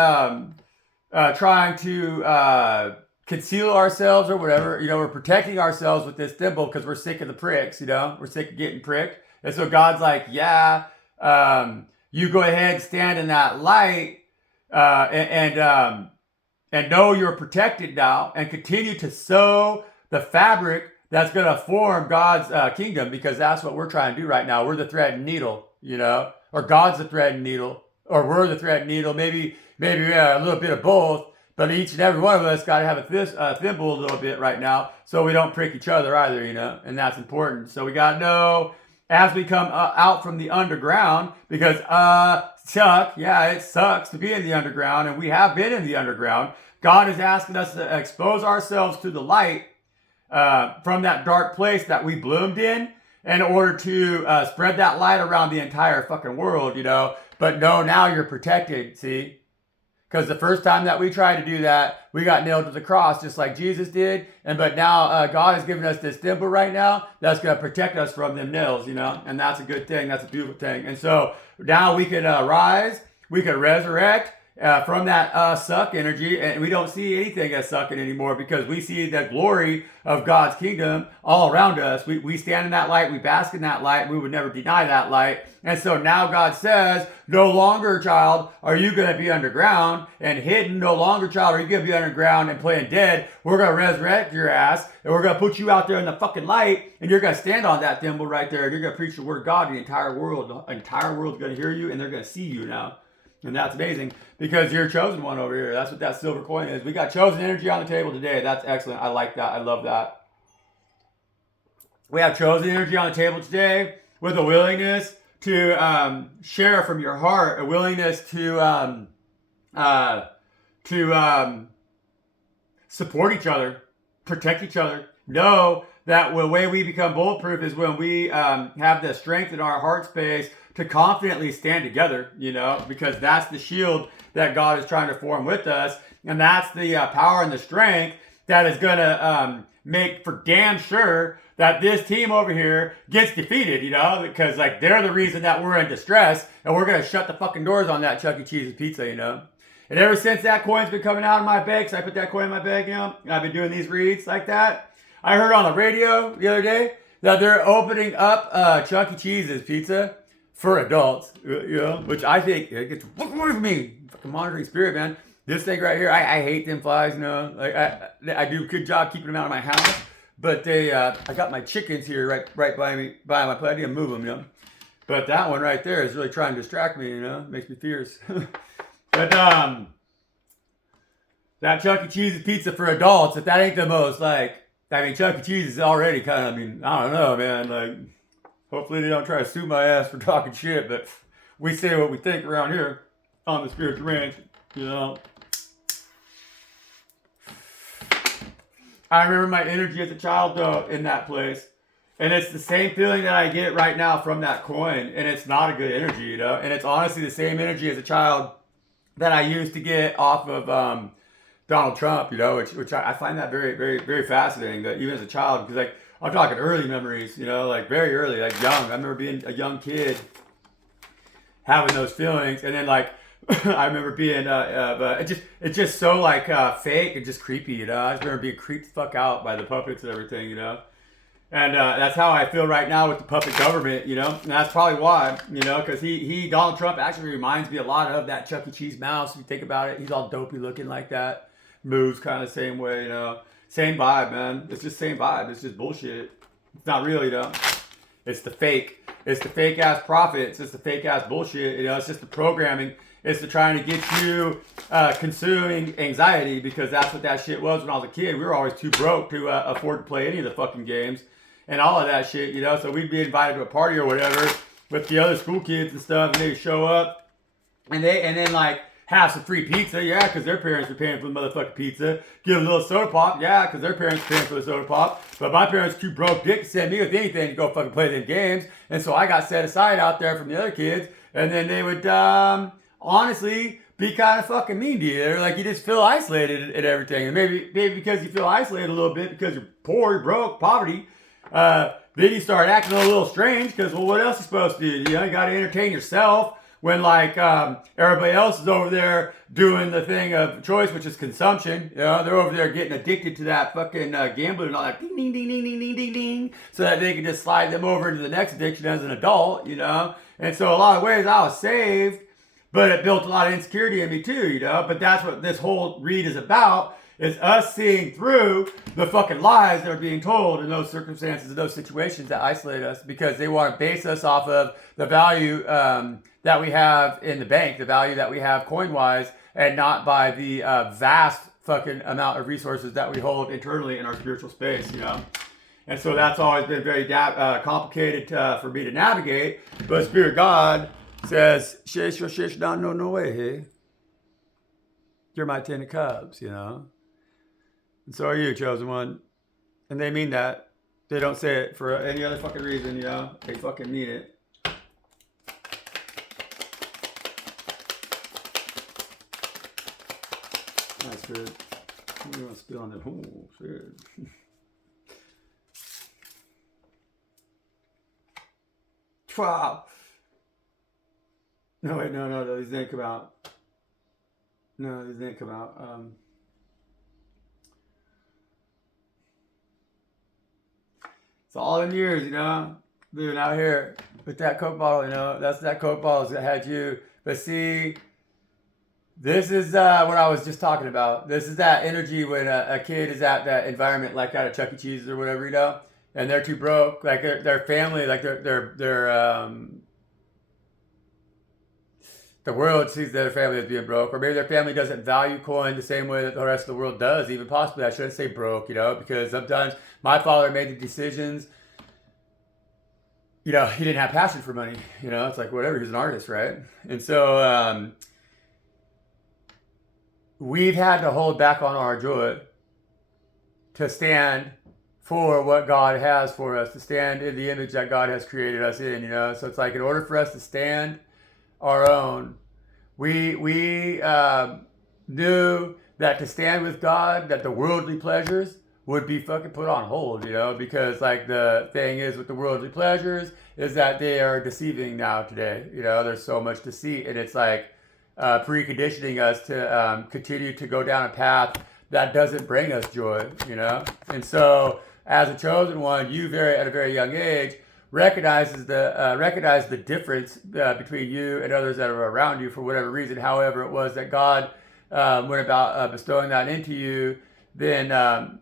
trying to conceal ourselves or whatever. You know, we're protecting ourselves with this symbol because we're sick of the pricks, you know? We're sick of getting pricked. And so God's like, yeah, you go ahead and stand in that light and know you're protected now, and continue to sow the fabric that's going to form God's kingdom, because that's what we're trying to do right now. We're the thread and needle, or God's the thread and needle, or we're the thread and needle. Maybe a little bit of both, but each and every one of us got to have a thimble a little bit right now, so we don't prick each other either, and that's important. So we got to know as we come out from the underground, because it sucks to be in the underground, and we have been in the underground. God is asking us to expose ourselves to the light from that dark place that we bloomed in order to spread that light around the entire fucking world, But no, now you're protected, see? Because the first time that we tried to do that, we got nailed to the cross just like Jesus did. But now God has given us this thimble right now that's going to protect us from them nails, And that's a good thing. That's a beautiful thing. And so now we can rise. We can resurrect from that suck energy. And we don't see anything as sucking anymore, because we see the glory of God's kingdom all around us. We stand in that light. We bask in that light. We would never deny that light. And so now God says, no longer, child, are you going to be underground and hidden. No longer, child, are you going to be underground and playing dead. We're going to resurrect your ass, and we're going to put you out there in the fucking light, and you're going to stand on that thimble right there, and you're going to preach the word of God to the entire world. The entire world's going to hear you, and they're going to see you now. And that's amazing, because you're a chosen one over here. That's what that silver coin is. We got chosen energy on the table today. That's excellent. I like that. I love that. We have chosen energy on the table today with a willingness to share from your heart, a willingness to support each other, protect each other. Know that the way we become bulletproof is when we have the strength in our heart space to confidently stand together, because that's the shield that God is trying to form with us. And that's the power and the strength that is going to make for damn sure that this team over here gets defeated, because they're the reason that we're in distress, and we're going to shut the fucking doors on that Chuck E. Cheese's pizza, And ever since that coin's been coming out of my bag, so I put that coin in my bag, and I've been doing these reads like that. I heard on the radio the other day that they're opening up Chuck E. Cheese's pizza for adults, which I think it gets away from me. Fucking monitoring spirit, man. This thing right here, I hate them flies, I do a good job keeping them out of my house, but I got my chickens here right by my place. I need to move them, But that one right there is really trying to distract me, makes me fierce. But that Chuck E. Cheese's pizza for adults, if that ain't the most Chuck E. Cheese is already kind of, I don't know, man. Hopefully they don't try to sue my ass for talking shit, but we say what we think around here on the Spiritual Ranch, I remember my energy as a child, though, in that place. And it's the same feeling that I get right now from that coin. And it's not a good energy, And it's honestly the same energy as a child that I used to get off of Donald Trump, which I find that very, very, very fascinating, that even as a child, because I'm talking early memories, very early, young. I remember being a young kid having those feelings, and then I remember being it's just so fake and just creepy, I just remember being creeped the fuck out by the puppets and everything, And that's how I feel right now with the puppet government, and that's probably why, because Donald Trump actually reminds me a lot of that Chuck E. Cheese mouse. If you think about it, he's all dopey looking like that, moves kind of the same way, Same vibe, man. It's just same vibe. It's just bullshit. It's not really, It's the fake. It's the fake ass prophets. It's the fake ass bullshit. It's just the programming. It's the trying to get you consuming anxiety, because that's what that shit was when I was a kid. We were always too broke to afford to play any of the fucking games and all of that shit, So we'd be invited to a party or whatever with the other school kids and stuff, and they'd show up and then have some free pizza, because their parents were paying for the motherfucking pizza. Give a little soda pop, because their parents were paying for the soda pop. But my parents were too broke dick to send me with anything to go fucking play them games. And so I got set aside out there from the other kids. And then they would, honestly, be kind of fucking mean to you. They're you just feel isolated and everything. And maybe because you feel isolated a little bit because you're poor, you're broke, poverty. Then you start acting a little strange because, what else are you supposed to do? You got to entertain yourself. When everybody else is over there doing the thing of choice, which is consumption, they're over there getting addicted to that fucking gambling and all that ding ding ding ding ding ding ding ding, so that they can just slide them over into the next addiction as an adult, And so a lot of ways I was saved, but it built a lot of insecurity in me too, But that's what this whole read is about. It's us seeing through the fucking lies that are being told in those circumstances, in those situations that isolate us, because they want to base us off of the value that we have in the bank, the value that we have coin-wise, and not by the vast fucking amount of resources that we hold internally in our spiritual space, you know? And so that's always been very complicated for me to navigate. But Spirit God says, shish, your shish, down, no way, hey. You're my 10 of Cups, you know? And so are you, chosen one. And they mean that. They don't say it for any other fucking reason, you know? They fucking mean it. That's good. You want to spill on that? Oh, shit. Wow. No, wait, no, these didn't come out. No, these didn't come out. It's all in years, you know? Living out here with that Coke bottle, you know? That's that Coke bottle that had you. But see, this is what I was just talking about. This is that energy when a kid is at that environment, like at a Chuck E. Cheese or whatever, you know? And they're too broke, like their family, like their the world sees their family as being broke, or maybe their family doesn't value coin the same way that the rest of the world does. Even possibly, I shouldn't say broke, you know, because sometimes my father made the decisions. You know, he didn't have passion for money. You know, it's like whatever. He's an artist, right? And so we've had to hold back on our joy to stand for what God has for us, to stand in the image that God has created us in, you know. So it's like in order for us to stand our own, we knew that to stand with God, that the worldly pleasures would be fucking put on hold, you know, because like the thing is with the worldly pleasures is that they are deceiving now today, you know. There's so much deceit, and it's like preconditioning us to continue to go down a path that doesn't bring us joy, you know. And so as a chosen one, you at a very young age recognize the difference between you and others that are around you for whatever reason. However it was that God went about bestowing that into you, then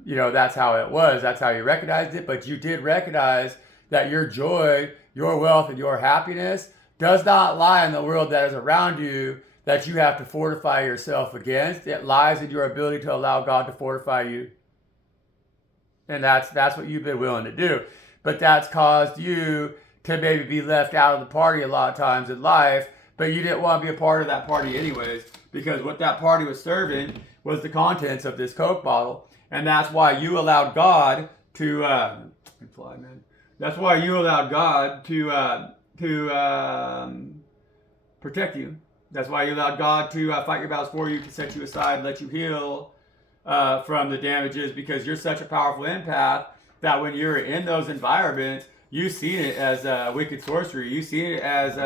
you know, that's how it was. That's how you recognized it. But you did recognize that your joy, your wealth, and your happiness does not lie in the world that is around you, that you have to fortify yourself against. It lies in your ability to allow God to fortify you. And that's what you've been willing to do. But that's caused you to maybe be left out of the party a lot of times in life, but you didn't want to be a part of that party anyways, because what that party was serving was the contents of this Coke bottle. And that's why you allowed God to that's why you allowed God to protect you. That's why you allowed God to fight your battles for you, to set you aside, let you heal from the damages, because you're such a powerful empath that when you're in those environments, you see it as wicked sorcery. You see it as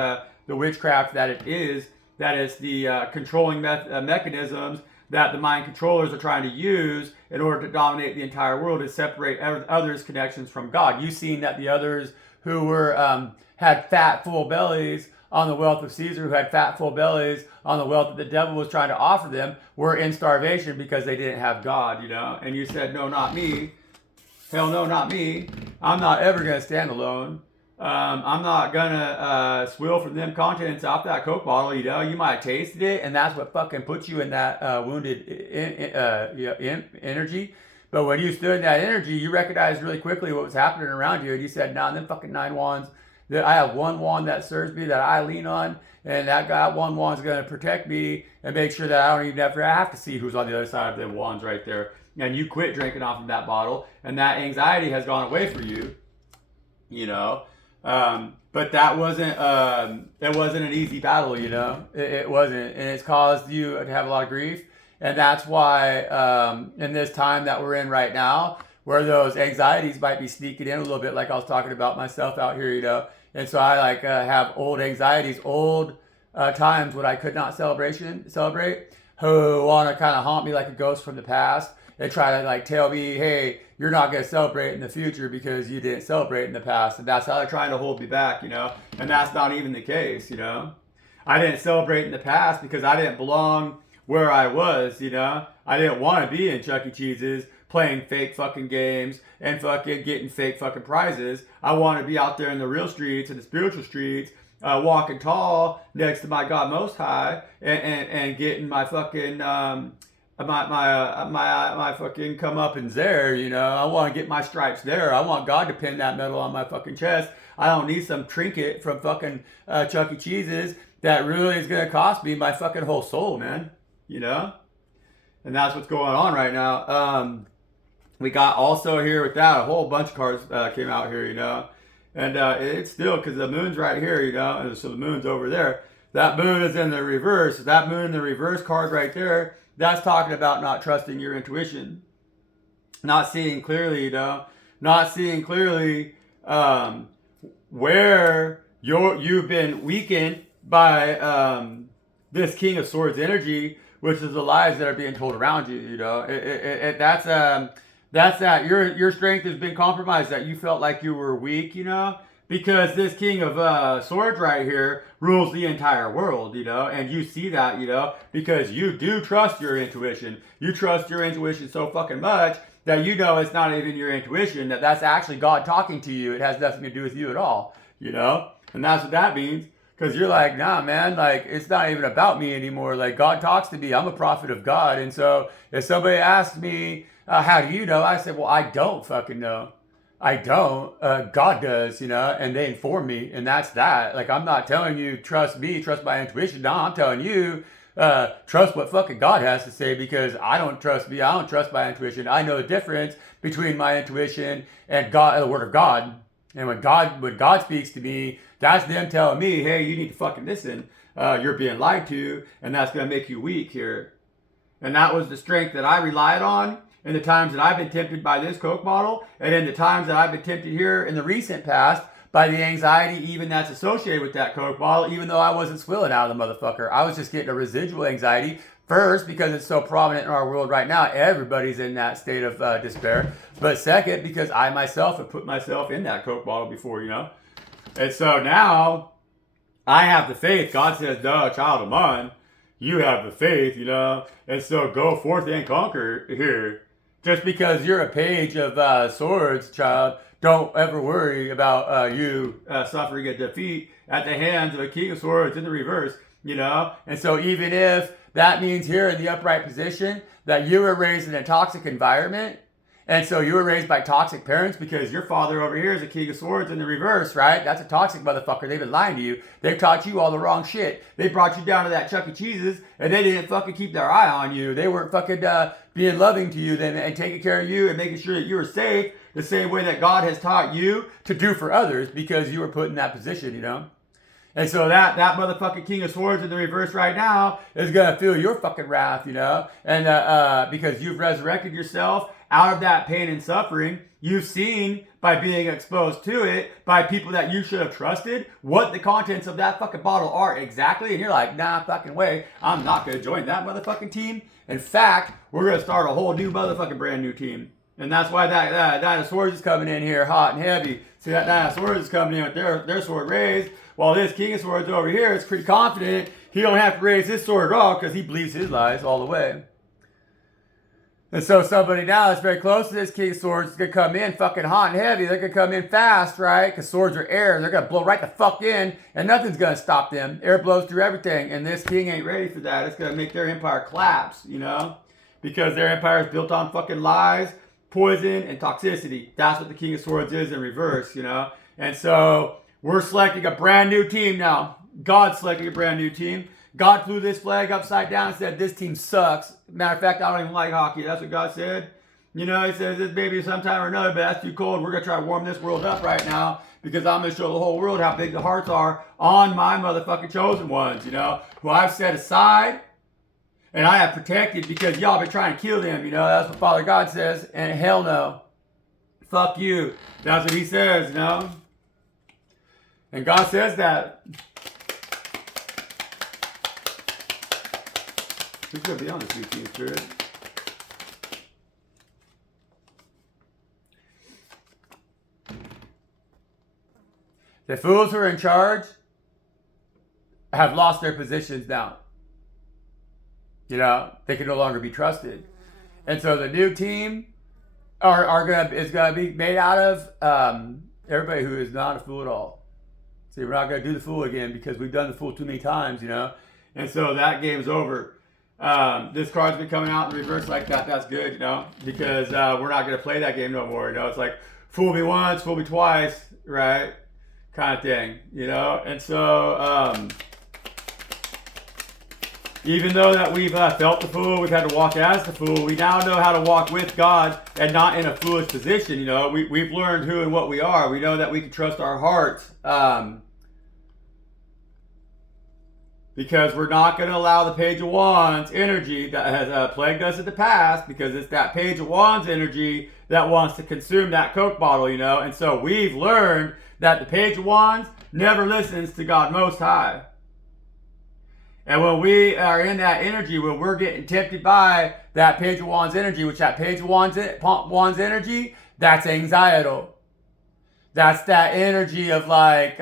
the witchcraft that it is, that it's the controlling mechanisms that the mind controllers are trying to use in order to dominate the entire world, to separate others' connections from God. You've seen that the others who were had fat, full bellies on the wealth of Caesar, who had fat, full bellies on the wealth that the devil was trying to offer them, were in starvation because they didn't have God, you know. And you said, no, not me. Hell no, not me. I'm not ever going to stand alone. I'm not going to swill from them contents off that Coke bottle, you know. You might have tasted it, and that's what fucking puts you in that wounded energy. But when you stood in that energy, you recognized really quickly what was happening around you, and you said, nah, them fucking 9 wands, I have one wand that serves me, that I lean on, and that one wand's going to protect me and make sure that I don't even ever have to see who's on the other side of the wands right there. And you quit drinking off of that bottle, and that anxiety has gone away for you, you know. But that wasn't it wasn't an easy battle, you know. It wasn't, and it's caused you to have a lot of grief. And that's why in this time that we're in right now, where those anxieties might be sneaking in a little bit, like I was talking about myself out here, you know. And so I like have old anxieties, old times when I could not celebrate, who want to kind of haunt me like a ghost from the past. They try to like tell me, hey, you're not going to celebrate in the future because you didn't celebrate in the past. And that's how they're trying to hold me back, you know. And that's not even the case, you know. I didn't celebrate in the past because I didn't belong where I was, you know. I didn't want to be in Chuck E. Cheese's playing fake fucking games and fucking getting fake fucking prizes. I want to be out there in the real streets and the spiritual streets, walking tall next to my God Most High, and getting my fucking my fucking comeuppance there. You know, I want to get my stripes there. I want God to pin that medal on my fucking chest. I don't need some trinket from fucking Chuck E. Cheese's that really is gonna cost me my fucking whole soul, man. You know, and that's what's going on right now. We got also here with that a whole bunch of cards came out here, you know, and it's still because the moon's right here, you know, and so the moon's over there. That moon is in the reverse. That moon in the reverse card right there, that's talking about not trusting your intuition, not seeing clearly, you know, not seeing clearly where you've been weakened by this King of Swords energy, which is the lies that are being told around you. You know, that's that your strength has been compromised. That you felt like you were weak. You know, because this King of Swords right here rules the entire world. You know, and you see that. You know, because you do trust your intuition. You trust your intuition so fucking much that you know it's not even your intuition. That's actually God talking to you. It has nothing to do with you at all. You know, and that's what that means. Because you're like, nah, man, like, it's not even about me anymore. Like, God talks to me. I'm a prophet of God. And so if somebody asks me, how do you know? I said, well, I don't fucking know. I don't. God does, you know, and they inform me. And that's that. Like, I'm not telling you, trust me, trust my intuition. No, I'm telling you, trust what fucking God has to say, because I don't trust me. I don't trust my intuition. I know the difference between my intuition and God, the word of God. And when God speaks to me, that's them telling me, hey, you need to fucking listen. You're being lied to, and that's going to make you weak here. And that was the strength that I relied on in the times that I've been tempted by this Coke bottle, and in the times that I've been tempted here in the recent past by the anxiety even that's associated with that Coke bottle, even though I wasn't swilling out of the motherfucker. I was just getting a residual anxiety. First, because it's so prominent in our world right now, everybody's in that state of despair. But second, because I myself have put myself in that Coke bottle before, you know. And so now I have the faith. God says, duh, child of mine, you have the faith, you know. And so go forth and conquer here. Just because you're a page of swords, child, don't ever worry about you suffering a defeat at the hands of a King of Swords in the reverse, you know. And so even if that means here in the upright position that you were raised in a toxic environment, and so you were raised by toxic parents because your father over here is a King of Swords in the reverse, right? That's a toxic motherfucker. They've been lying to you. They've taught you all the wrong shit. They brought you down to that Chuck E. Cheese's, and they didn't fucking keep their eye on you. They weren't fucking being loving to you and taking care of you and making sure that you were safe the same way that God has taught you to do for others, because you were put in that position, you know? And so that motherfucking King of Swords in the reverse right now is going to feel your fucking wrath, you know? And because you've resurrected yourself out of that pain and suffering, you've seen by being exposed to it by people that you should have trusted what the contents of that fucking bottle are exactly. And you're like, nah, fucking way, I'm not going to join that motherfucking team. In fact, we're going to start a whole new motherfucking brand new team. And that's why that Nine of Swords is coming in here hot and heavy. See, that Nine of Swords is coming in with their sword raised, while this King of Swords over here is pretty confident he don't have to raise his sword at all because he believes his lies all the way. And so somebody now that's very close to this King of Swords is going to come in fucking hot and heavy. They're going to come in fast, right? Because swords are air. They're going to blow right the fuck in, and nothing's going to stop them. Air blows through everything, and this king ain't ready for that. It's going to make their empire collapse, you know? Because their empire is built on fucking lies, poison, and toxicity. That's what the King of Swords is in reverse, you know? And so we're selecting a brand new team now. God's selecting a brand new team. God flew this flag upside down and said, this team sucks. Matter of fact, I don't even like hockey. That's what God said. You know, he says this maybe sometime or another, but that's too cold. We're going to try to warm this world up right now because I'm going to show the whole world how big the hearts are on my motherfucking chosen ones, you know, who I've set aside and I have protected because y'all been trying to kill them, you know. That's what Father God says. And hell no. Fuck you. That's what he says, you know. And God says that. Who's going to be on this weekend, Spirit? The fools who are in charge have lost their positions now. You know, they can no longer be trusted. And so the new team is gonna be made out of everybody who is not a fool at all. See, we're not gonna do the fool again because we've done the fool too many times, you know. And so that game's over. This card's been coming out in reverse like that. That's good, you know, because we're not gonna play that game no more. You know, it's like fool me once, fool me twice, right? Kind of thing, you know. And so even though that we've felt the fool, we've had to walk as the fool, we now know how to walk with God and not in a foolish position. You know, we've learned who and what we are. We know that we can trust our hearts. Because we're not going to allow the Page of Wands energy that has plagued us in the past, because it's that Page of Wands energy that wants to consume that Coke bottle, you know. And so we've learned that the Page of Wands never listens to God Most High. And when we are in that energy, when we're getting tempted by that Page of Wands energy, which that Page of Wands energy, that's anxietal. That's that energy of like,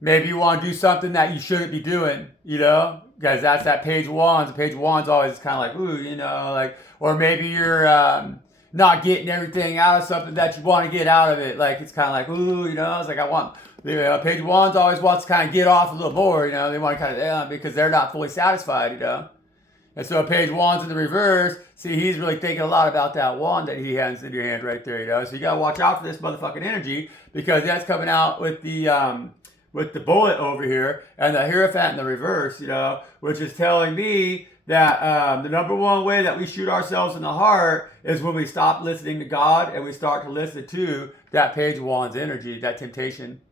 maybe you want to do something that you shouldn't be doing, you know? Because that's that Page of Wands. The Page of Wands always is kind of like, ooh, you know, like, or maybe you're not getting everything out of something that you want to get out of it. Like, it's kind of like, ooh, you know, it's like, Page of Wands always wants to kind of get off a little more, you know? They want to kind of, because they're not fully satisfied, you know? And so Page of Wands in the reverse, see, he's really thinking a lot about that wand that he has in your hand right there, you know? So you got to watch out for this motherfucking energy, because that's coming out with the bullet over here and the Hierophant in the reverse, you know, which is telling me that the number one way that we shoot ourselves in the heart is when we stop listening to God and we start to listen to that Page of Wands energy, that temptation,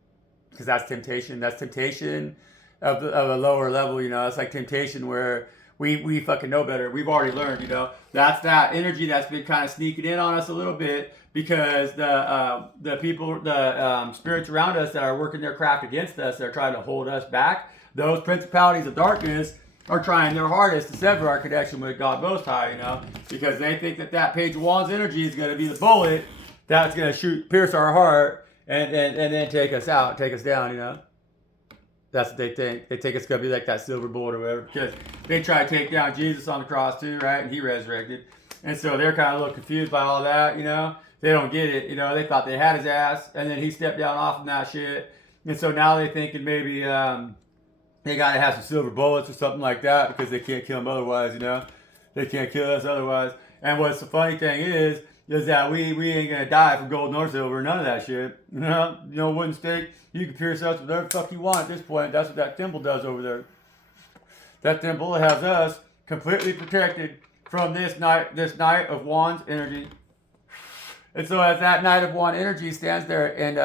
because that's temptation. That's temptation of a lower level, you know. It's like temptation where we fucking know better. We've already learned, you know. That's that energy that's been kind of sneaking in on us a little bit, because the people, the spirits around us that are working their craft against us, they're trying to hold us back. Those principalities of darkness are trying their hardest to sever our connection with God Most High, you know, because they think that Page of Wands energy is going to be the bullet that's going to pierce our heart and then take us out, take us down, you know. That's what they think. They think it's going to be like that silver bullet or whatever, because they try to take down Jesus on the cross too, right? And he resurrected. And so they're kind of a little confused by all that, you know. They don't get it, you know. They thought they had his ass, and then he stepped down off of that shit. And so now they're thinking maybe they got to have some silver bullets or something like that, because they can't kill him otherwise, you know. They can't kill us otherwise. And what's the funny thing is that we ain't going to die for gold nor silver, none of that shit. You know, wooden stake, you can pierce us with whatever the fuck you want at this point. That's what that temple does over there. That temple has us completely protected from this Knight of Wands energy. And so as that Knight of Wand energy stands there and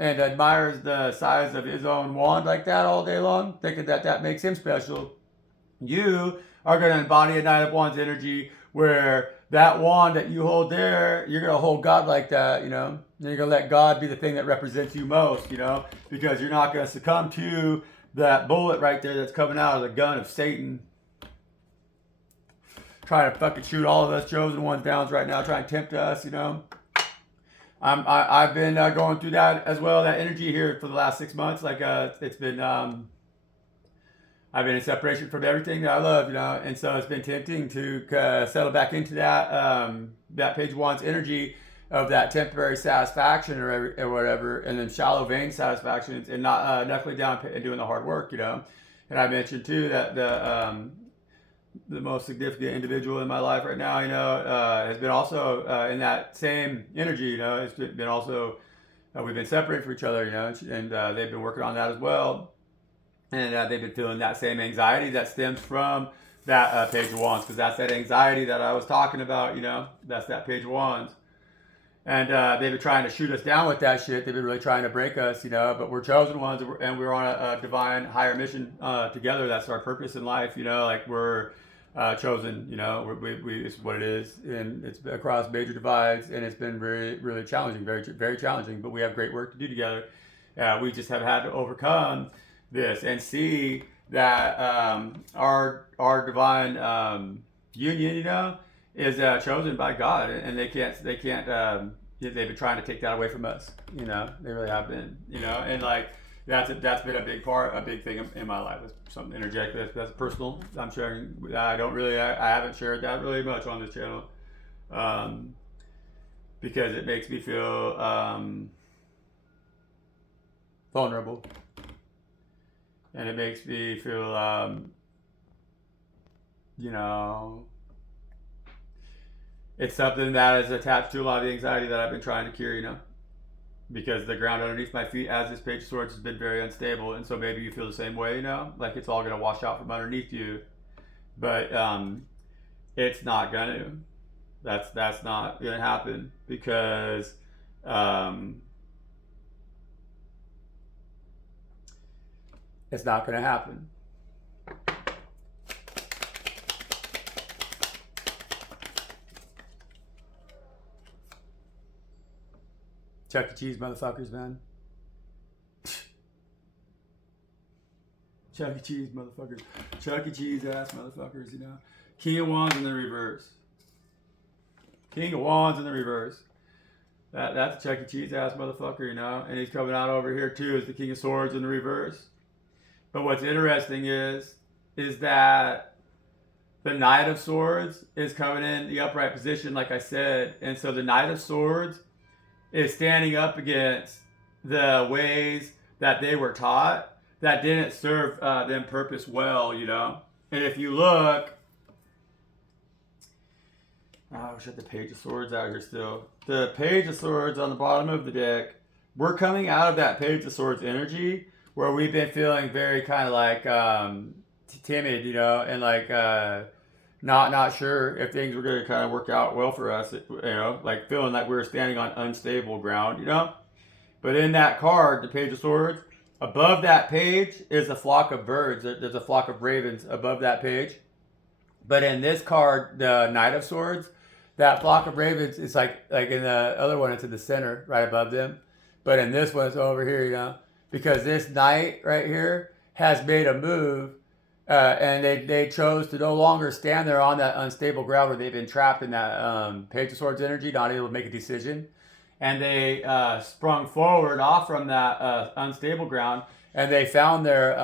admires the size of his own wand like that all day long, thinking that makes him special, you are going to embody a Knight of Wands energy where that wand that you hold there, you're going to hold God like that, you know. And you're going to let God be the thing that represents you most, you know, because you're not going to succumb to that bullet right there that's coming out of the gun of Satan, trying to fucking shoot all of us chosen ones down right now, trying to tempt us, you know. I've been going through that as well, that energy here for the last 6 months. Like it's been, I've been in separation from everything that I love, you know, and so it's been tempting to settle back into that Page of Wands energy of that temporary satisfaction or whatever, and then shallow vain satisfactions, and not knuckling down and doing the hard work, you know. And I mentioned too that the most significant individual in my life right now, you know, has been also in that same energy, you know. It's been also, we've been separated from each other, you know, and they've been working on that as well. And they've been feeling that same anxiety that stems from that Page of Wands, because that's that anxiety that I was talking about, you know. That's that Page of Wands. And they've been trying to shoot us down with that shit. They've been really trying to break us, you know. But we're chosen ones, and we're on a divine higher mission together. That's our purpose in life, you know. Like we're chosen, you know. It's what it is, and it's across major divides, and it's been really challenging, very challenging. But we have great work to do together. We just have had to overcome this and see that our divine union, you know, is chosen by God, and they can't they've been trying to take that away from us, you know. They really have been, you know. And like That's been a big thing in my life. That's something interject. That's personal. I'm sharing. I haven't shared that really much on this channel, um, because it makes me feel vulnerable, and it makes me feel you know, it's something that is attached to a lot of the anxiety that I've been trying to cure. Because the ground underneath my feet as this Page of Swords has been very unstable, and so maybe you feel the same way, like it's all gonna wash out from underneath you, but it's not gonna. That's not gonna happen because it's not gonna happen. Chuck E. Cheese motherfuckers, man. Chuck E. Cheese motherfuckers. Chuck E. Cheese ass motherfuckers, King of Wands in the reverse. King of Wands in the reverse. That's a Chuck E. Cheese ass motherfucker, And he's coming out over here too as the King of Swords in the reverse. But what's interesting is that the Knight of Swords is coming in the upright position, like I said. And so the Knight of Swords is standing up against the ways that they were taught that didn't serve them purpose well, And if you look, I wish I had the Page of Swords out here still. The Page of Swords on the bottom of the deck, we're coming out of that Page of Swords energy where we've been feeling very kind of like timid, and like not sure if things were going to kind of work out well for us, like feeling like we were standing on unstable ground, But in that card, the Page of Swords, above that page is a flock of birds. There's a flock of ravens above that page. But in this card, the Knight of Swords, that flock of ravens is like in the other one, it's in the center, right above them. But in this one, it's over here, because this knight right here has made a move, and they chose to no longer stand there on that unstable ground where they've been trapped in that Page of Swords energy, not able to make a decision. And they sprung forward off from that unstable ground, and they found their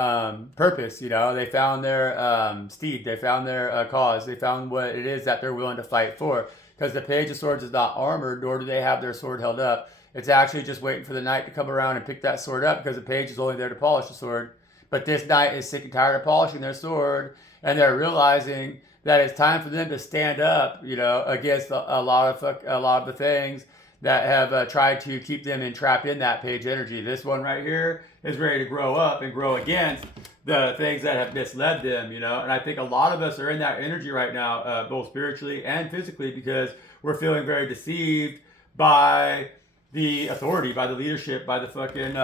purpose, They found their steed. They found their cause. They found what it is that they're willing to fight for. Because the Page of Swords is not armored, nor do they have their sword held up. It's actually just waiting for the knight to come around and pick that sword up, because the page is only there to polish the sword. But this knight is sick and tired of polishing their sword, and they're realizing that it's time for them to stand up, against a lot of the things that have tried to keep them entrapped in that page energy. This one right here is ready to grow up and grow against the things that have misled them, And I think a lot of us are in that energy right now, both spiritually and physically, because we're feeling very deceived by the authority, by the leadership, by the fucking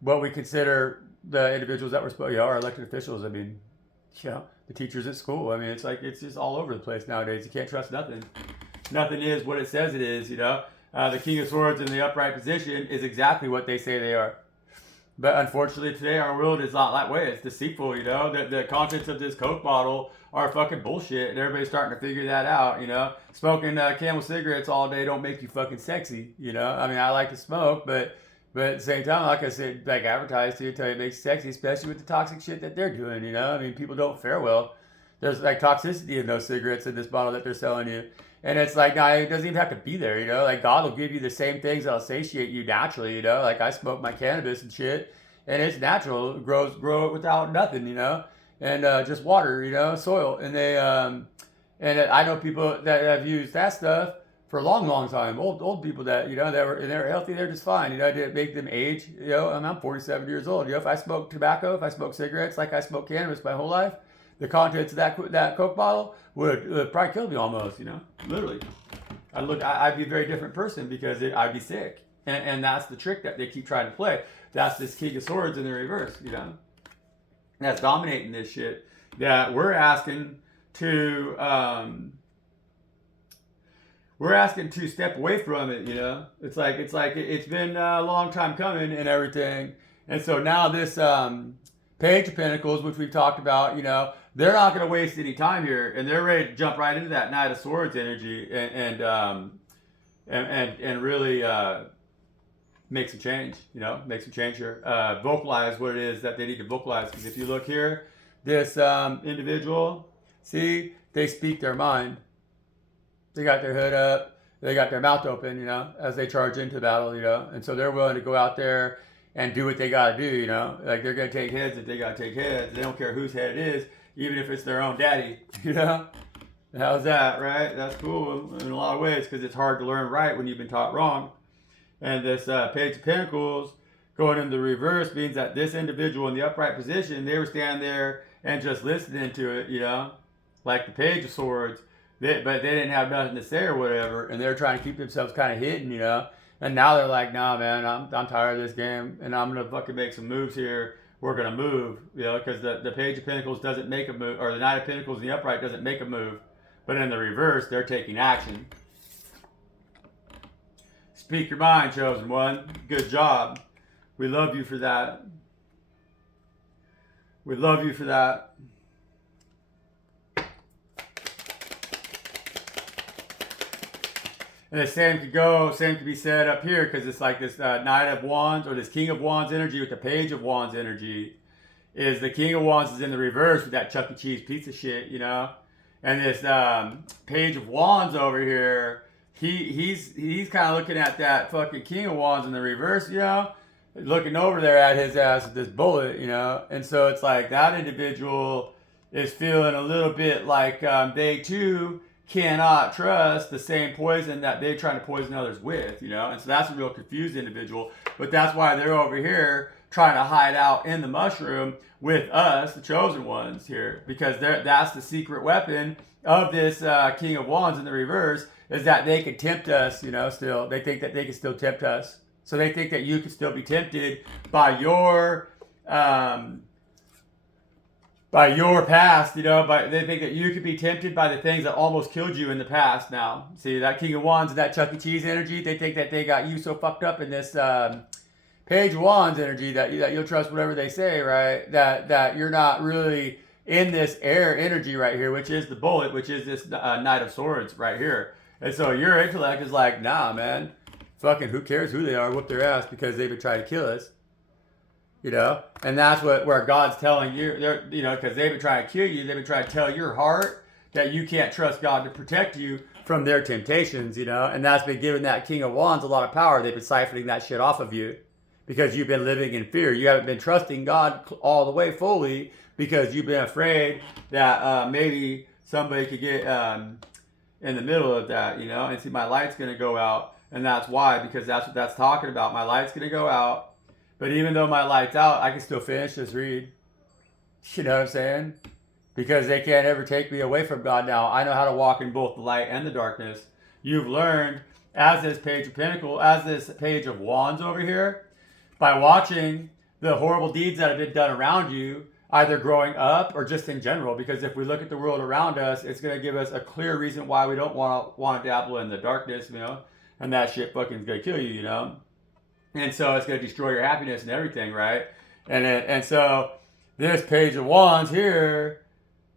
what we consider the individuals that we're our elected officials. I mean, the teachers at school. I mean, it's just all over the place nowadays. You can't trust nothing. Nothing is what it says it is, The King of Swords in the upright position is exactly what they say they are. But unfortunately today our world is not that way. It's deceitful, The contents of this Coke bottle are fucking bullshit, and everybody's starting to figure that out, Smoking Camel cigarettes all day don't make you fucking sexy, I mean, I like to smoke, but at the same time, like I said, like advertised to tell you it makes you sexy, especially with the toxic shit that they're doing, I mean, people don't fare well. There's like toxicity in those cigarettes in this bottle that they're selling you. And it's like, no, it doesn't even have to be there, Like God will give you the same things that'll satiate you naturally, Like I smoke my cannabis and shit, and it's natural. It grow it without nothing, And just water, soil. And they and I know people that have used that stuff for a long, long time. Old people that they're healthy, they're just fine. It didn't make them age. I'm 47 years old. If I smoke tobacco, if I smoke cigarettes, like I smoke cannabis my whole life, the contents of that Coke bottle would probably kill me almost, literally. I'd be a very different person because I'd be sick. And that's the trick that they keep trying to play. That's this King of Swords in the reverse, That's dominating this shit. That we're asking to step away from it, It's like it's been a long time coming and everything. And so now this Page of Pentacles, which we've talked about, they're not going to waste any time here, and they're ready to jump right into that Knight of Swords energy and really make some change, you know, make some change here. Vocalize what it is that they need to vocalize. Because if you look here, this individual, see, they speak their mind. They got their hood up, they got their mouth open, you know, as they charge into battle, you know, and so they're willing to go out there and do what they got to do, you know, like they're going to take heads if they got to take heads. They don't care whose head it is, even if it's their own daddy, you know. How's that, right? That's cool in a lot of ways because it's hard to learn right when you've been taught wrong. And this Page of Pentacles going in the reverse means that this individual in the upright position, they were standing there and just listening to it, you know, like the Page of Swords. But they didn't have nothing to say or whatever, and they're trying to keep themselves kind of hidden, you know. And now they're like, nah, man, I'm tired of this game, and I'm gonna fucking make some moves here. We're gonna move, you know, because the Page of Pentacles doesn't make a move, or the Knight of Pentacles in the upright doesn't make a move, but in the reverse, they're taking action. Speak your mind, chosen one. Good job. We love you for that. We love you for that. And the same could be said up here because it's like this Knight of Wands or this King of Wands energy with the Page of Wands energy. Is the King of Wands is in the reverse with that Chuck E. Cheese pizza shit, you know? And this Page of Wands over here, he's kind of looking at that fucking King of Wands in the reverse, you know? Looking over there at his ass with this bullet, you know? And so it's like that individual is feeling a little bit like they too cannot trust the same poison that they're trying to poison others with, you know? And so that's a real confused individual. But that's why they're over here trying to hide out in the mushroom with us, the chosen ones here. Because that's the secret weapon of this King of Wands in the reverse, is that they can tempt us, you know, still. They think that they can still tempt us. So they think that you can still be tempted by your past, you know, they think that you could be tempted by the things that almost killed you in the past now. See, that King of Wands and that Chuck E. Cheese energy, they think that they got you so fucked up in this Page of Wands energy that you'll trust whatever they say, right? That you're not really in this air energy right here, which is the bullet, which is this Knight of Swords right here. And so your intellect is like, nah, man, fucking who cares who they are, whoop their ass because they've been trying to kill us. You know, and that's where God's telling you, you know, because they've been trying to kill you. They've been trying to tell your heart that you can't trust God to protect you from their temptations, you know, and that's been giving that King of Wands a lot of power. They've been siphoning that shit off of you because you've been living in fear. You haven't been trusting God all the way fully because you've been afraid that maybe somebody could get in the middle of that, you know, and see, my light's going to go out. And that's why, because that's what that's talking about. My light's going to go out. But even though my light's out, I can still finish this read. You know what I'm saying? Because they can't ever take me away from God now. I know how to walk in both the light and the darkness. You've learned, as this Page of Pentacles, as this Page of Wands over here, by watching the horrible deeds that have been done around you, either growing up or just in general. Because if we look at the world around us, it's going to give us a clear reason why we don't want to dabble in the darkness, you know? And that shit fucking is going to kill you, you know? And so it's going to destroy your happiness and everything, right? And so this Page of Wands here,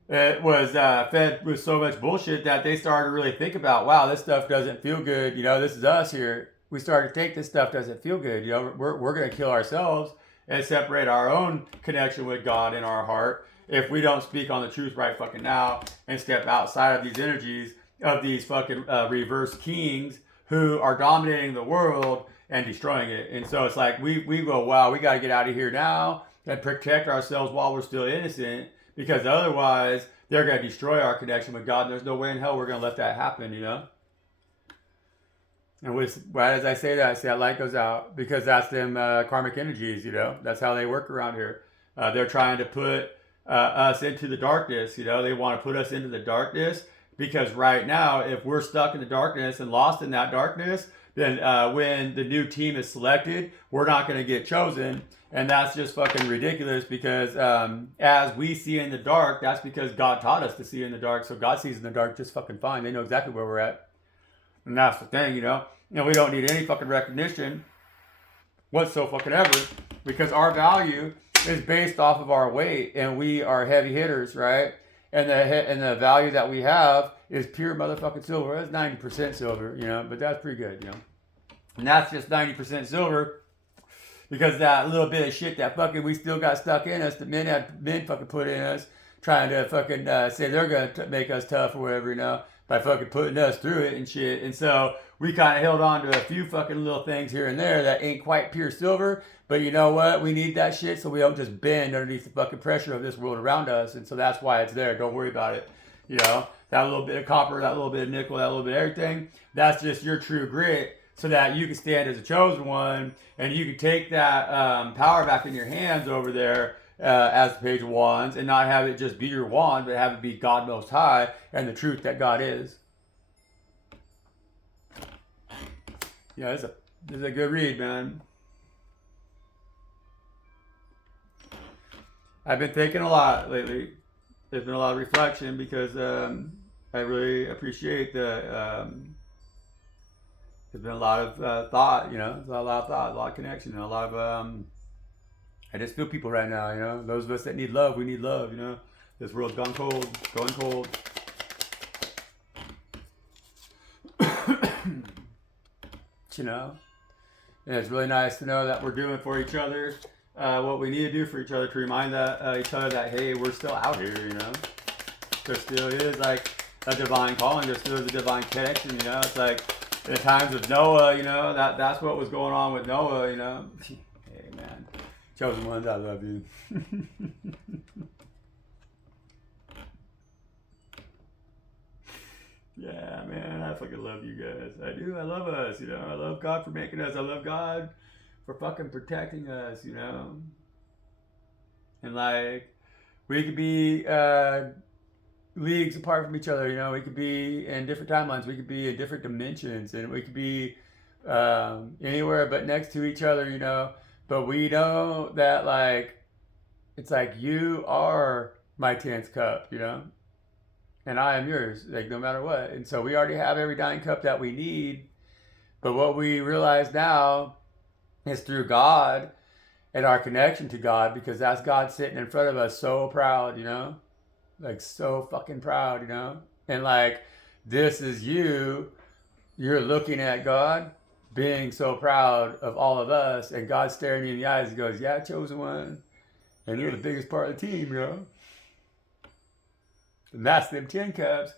it was fed with so much bullshit that they started to really think about, wow, this stuff doesn't feel good. You know, this is us here. We started to think this stuff doesn't feel good. You know, we're going to kill ourselves and separate our own connection with God in our heart if we don't speak on the truth right fucking now and step outside of these energies of these fucking reverse kings who are dominating the world and destroying it. And so it's like we go, wow, we got to get out of here now and protect ourselves while we're still innocent, because otherwise they're going to destroy our connection with God. And there's no way in hell we're going to let that happen, you know? And right as I say that light goes out, because that's them karmic energies, you know? That's how they work around here. They're trying to put us into the darkness, you know? They want to put us into the darkness because right now, if we're stuck in the darkness and lost in that darkness, then when the new team is selected, we're not going to get chosen. And that's just fucking ridiculous because as we see in the dark, that's because God taught us to see in the dark. So God sees in the dark just fucking fine. They know exactly where we're at. And that's the thing, you know. And we don't need any fucking recognition whatsoever because our value is based off of our weight and we are heavy hitters, right? And the value that we have is pure motherfucking silver. That's 90% silver, you know, but that's pretty good, you know. And that's just 90% silver. because that little bit of shit that fucking we still got stuck in us, the men fucking put in us, trying to fucking say they're gonna make us tough or whatever, by fucking putting us through it and shit. And so we kind of held on to a few fucking little things here and there that ain't quite pure silver, but you know what? We need that shit so we don't just bend underneath the fucking pressure of this world around us. And so that's why it's there. Don't worry about it. That little bit of copper, that little bit of nickel, that little bit of everything, that's just your true grit, so that you can stand as a chosen one and you can take that power back in your hands over there as the Page of Wands, and not have it just be your wand, but have it be God Most High and the truth that God is. Yeah, this is a good read, man. I've been thinking a lot lately. There's been a lot of reflection because I really appreciate there's been a lot of thought, a lot of thought, a lot of connection, a lot of I just feel people right now, those of us that need love, we need love, this world's gone cold, going cold. And it's really nice to know that we're doing for each other what we need to do for each other, to remind each other that, hey, we're still out here, There still is like a divine calling, there still is a divine connection, It's like in the times of Noah, that's what was going on with Noah, Hey, man. Chosen ones, I love you. Yeah, man, I fucking love you guys. I do. I love us, I love God for making us. I love God for fucking protecting us, And like, we could be leagues apart from each other, We could be in different timelines. We could be in different dimensions, and we could be anywhere but next to each other, But we know that, like, it's like you are my 10th cup, and I am yours, like, no matter what. And so we already have every dying cup that we need. But what we realize now is through God and our connection to God, because that's God sitting in front of us so proud, like so fucking proud, And like, this is you're looking at God being so proud of all of us, and God staring you in the eyes and goes, yeah, chosen one. And you're the biggest part of the team, And that's them 10 cups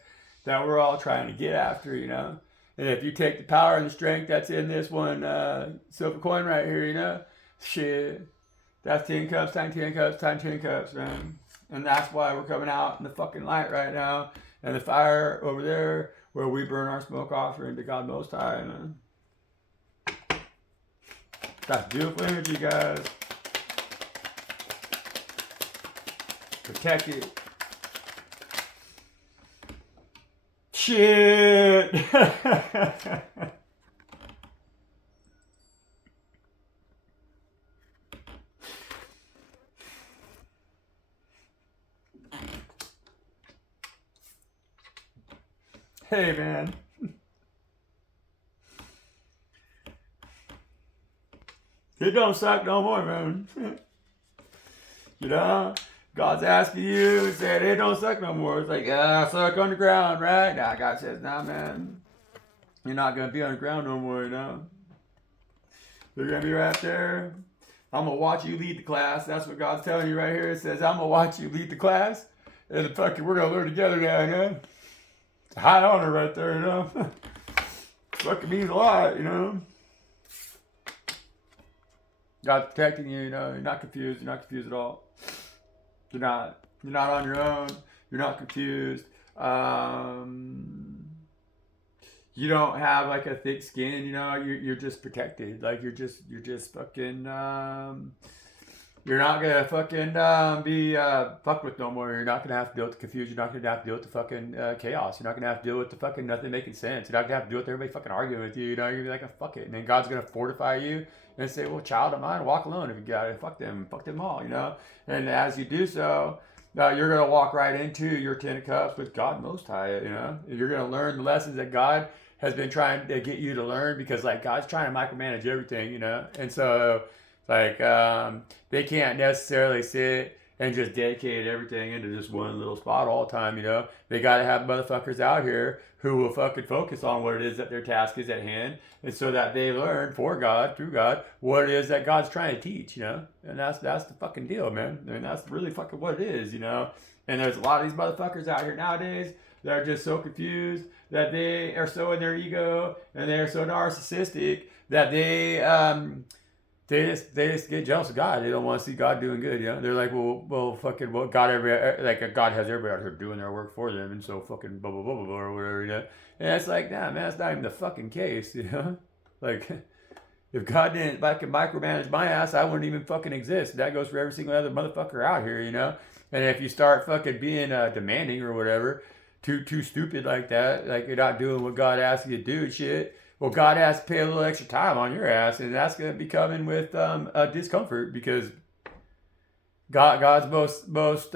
that we're all trying to get after, And if you take the power and the strength that's in this one silver coin right here, shit, that's 10 cups times 10 cups times 10 cups, man. And that's why we're coming out in the fucking light right now, and the fire over there where we burn our smoke offering to God Most High, man. That's beautiful energy, guys. Protect it. Shit. Hey, man. It don't suck no more, man. God's asking you, said it don't suck no more. It's like, I suck underground, right? Nah, God says, nah, man. You're not going to be underground no more, You're going to be right there. I'm going to watch you lead the class. That's what God's telling you right here. It says, I'm going to watch you lead the class. And we're going to learn together now, It's a high honor right there, Fucking means a lot, God's protecting you, You're not confused. You're not confused at all. You're not on your own. You're not confused. You don't have like a thick skin, you're just protected. Like you're just fucking you're not gonna fucking be fucked with no more. You're not gonna have to deal with the confusion. You're not gonna have to deal with the fucking chaos. You're not gonna have to deal with the fucking nothing making sense. You're not gonna have to deal with everybody fucking arguing with you. You're gonna be like, oh, fuck it. And then God's gonna fortify you and say, well, child of mine, walk alone if you got it. Fuck them all, And as you do so, you're gonna walk right into your 10 of cups with God Most High. You're gonna learn the lessons that God has been trying to get you to learn, because like God's trying to micromanage everything, And so like they can't necessarily sit and just dedicated everything into just one little spot all the time, you know. They got to have motherfuckers out here who will fucking focus on what it is that their task is at hand, and so that they learn for God, through God, what it is that God's trying to teach, you know. And that's the fucking deal, man. I mean, that's really fucking what it is, you know. And there's a lot of these motherfuckers out here nowadays that are just so confused, that they are so in their ego and they're so narcissistic that they just get jealous of God. They don't want to see God doing good, you know. They're like, fucking, God has everybody out here doing their work for them, and so fucking blah blah blah blah, blah or whatever, you know. And it's like, nah, man, that's not even the fucking case, you know. Like, if God didn't fucking micromanage my ass, I wouldn't even fucking exist. That goes for every single other motherfucker out here, you know. And if you start fucking being demanding or whatever, too stupid like that, like you're not doing what God asks you to do, shit. Well, God has to pay a little extra time on your ass, and that's going to be coming with discomfort, because God's most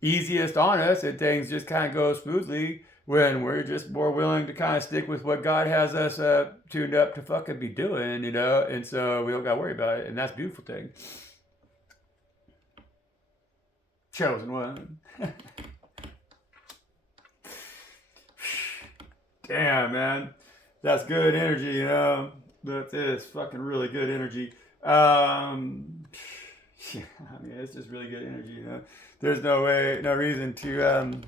easiest on us, and things just kind of go smoothly when we're just more willing to kind of stick with what God has us tuned up to fucking be doing, you know. And so we don't got to worry about it, and that's a beautiful thing. Chosen one. Damn, man. That's good energy, you know. That is fucking really good energy. Yeah, I mean, it's just really good energy, you know. There's no reason to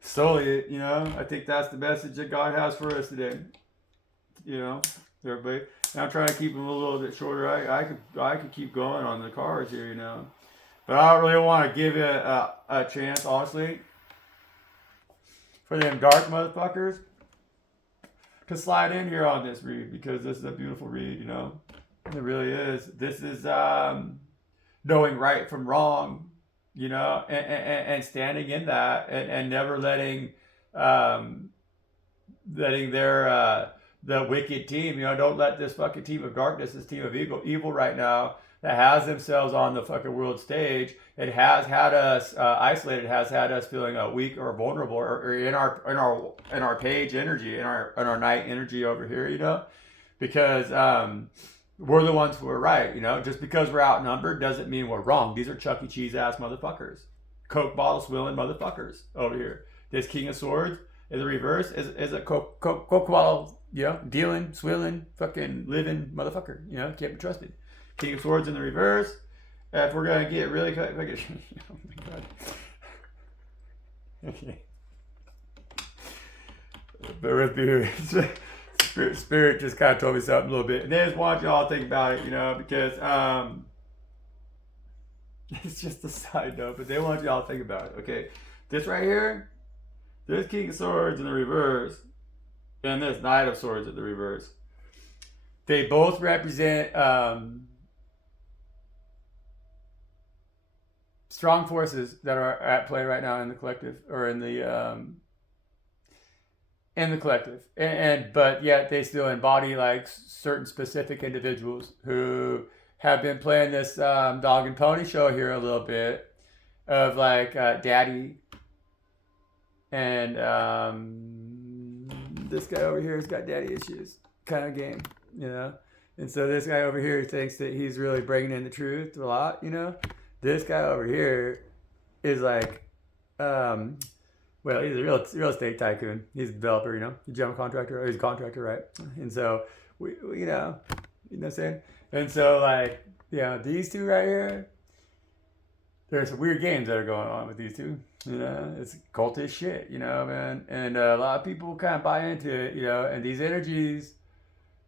sully it, you know. I think that's the message that God has for us today. You know, everybody. And I'm trying to keep them a little bit shorter. I could keep going on the cards here, you know. But I don't really want to give it a chance, honestly, for them dark motherfuckers to slide in here on this read, because this is a beautiful read, you know. It really is. This is knowing right from wrong, you know, and standing in that, and never letting their the wicked team, you know, don't let this fucking team of darkness, this team of evil right now, that has themselves on the fucking world stage, it has had us isolated, has had us feeling weak or vulnerable, or in our page energy, in our night energy over here, you know, because we're the ones who are right, you know. Just because we're outnumbered doesn't mean we're wrong. These are Chuck E. Cheese ass motherfuckers, Coke bottle swilling motherfuckers over here. This King of Swords in the reverse is a Coke bottle, you know, dealing, swilling, fucking living motherfucker, you know, can't be trusted. King of Swords in the reverse. If we're gonna get really quick, oh my god. Okay. But with Spirit just kind of told me something a little bit, and they just want y'all to think about it, you know, because it's just a side note, but they want y'all to think about it. Okay, this right here, this King of Swords in the reverse, and this Knight of Swords in the reverse. They both represent strong forces that are at play right now in the collective, or in the collective, but yet they still embody like certain specific individuals who have been playing this dog and pony show here a little bit, of like daddy, and this guy over here has got daddy issues kind of game, you know. And so this guy over here thinks that he's really bringing in the truth a lot, you know. This guy over here is like, well, he's a real estate tycoon. He's a developer, you know. He's a general contractor, or he's a contractor, right? And so, we you know what I'm saying? And so, like, yeah, these two right here, there's some weird games that are going on with these two. You know, it's cultish shit, you know, man. And a lot of people kind of buy into it, you know, and these energies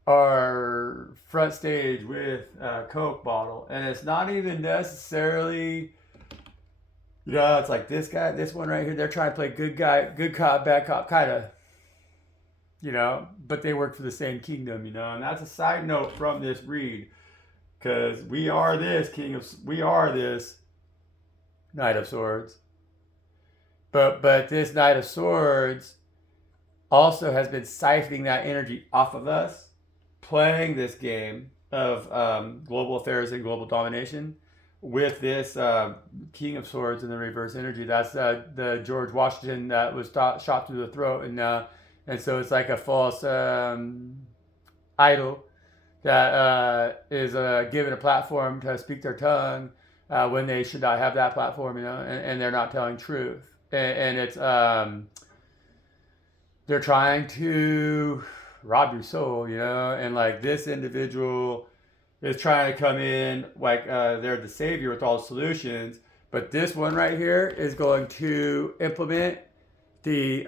are front stage with a Coke bottle, and it's not even necessarily, you know, it's like this guy, this one right here, they're trying to play good guy, good cop, bad cop, kind of, you know, but they work for the same kingdom, you know. And that's a side note from this read, because we are this Knight of Swords, but this Knight of Swords also has been siphoning that energy off of us, playing this game of global affairs and global domination with this King of Swords in the reverse energy. That's the George Washington that was shot through the throat, and so it's like a false idol that is given a platform to speak their tongue when they should not have that platform, and they're not telling truth. And it's they're trying to rob your soul, and like this individual is trying to come in like they're the savior with all the solutions, but this one right here is going to implement the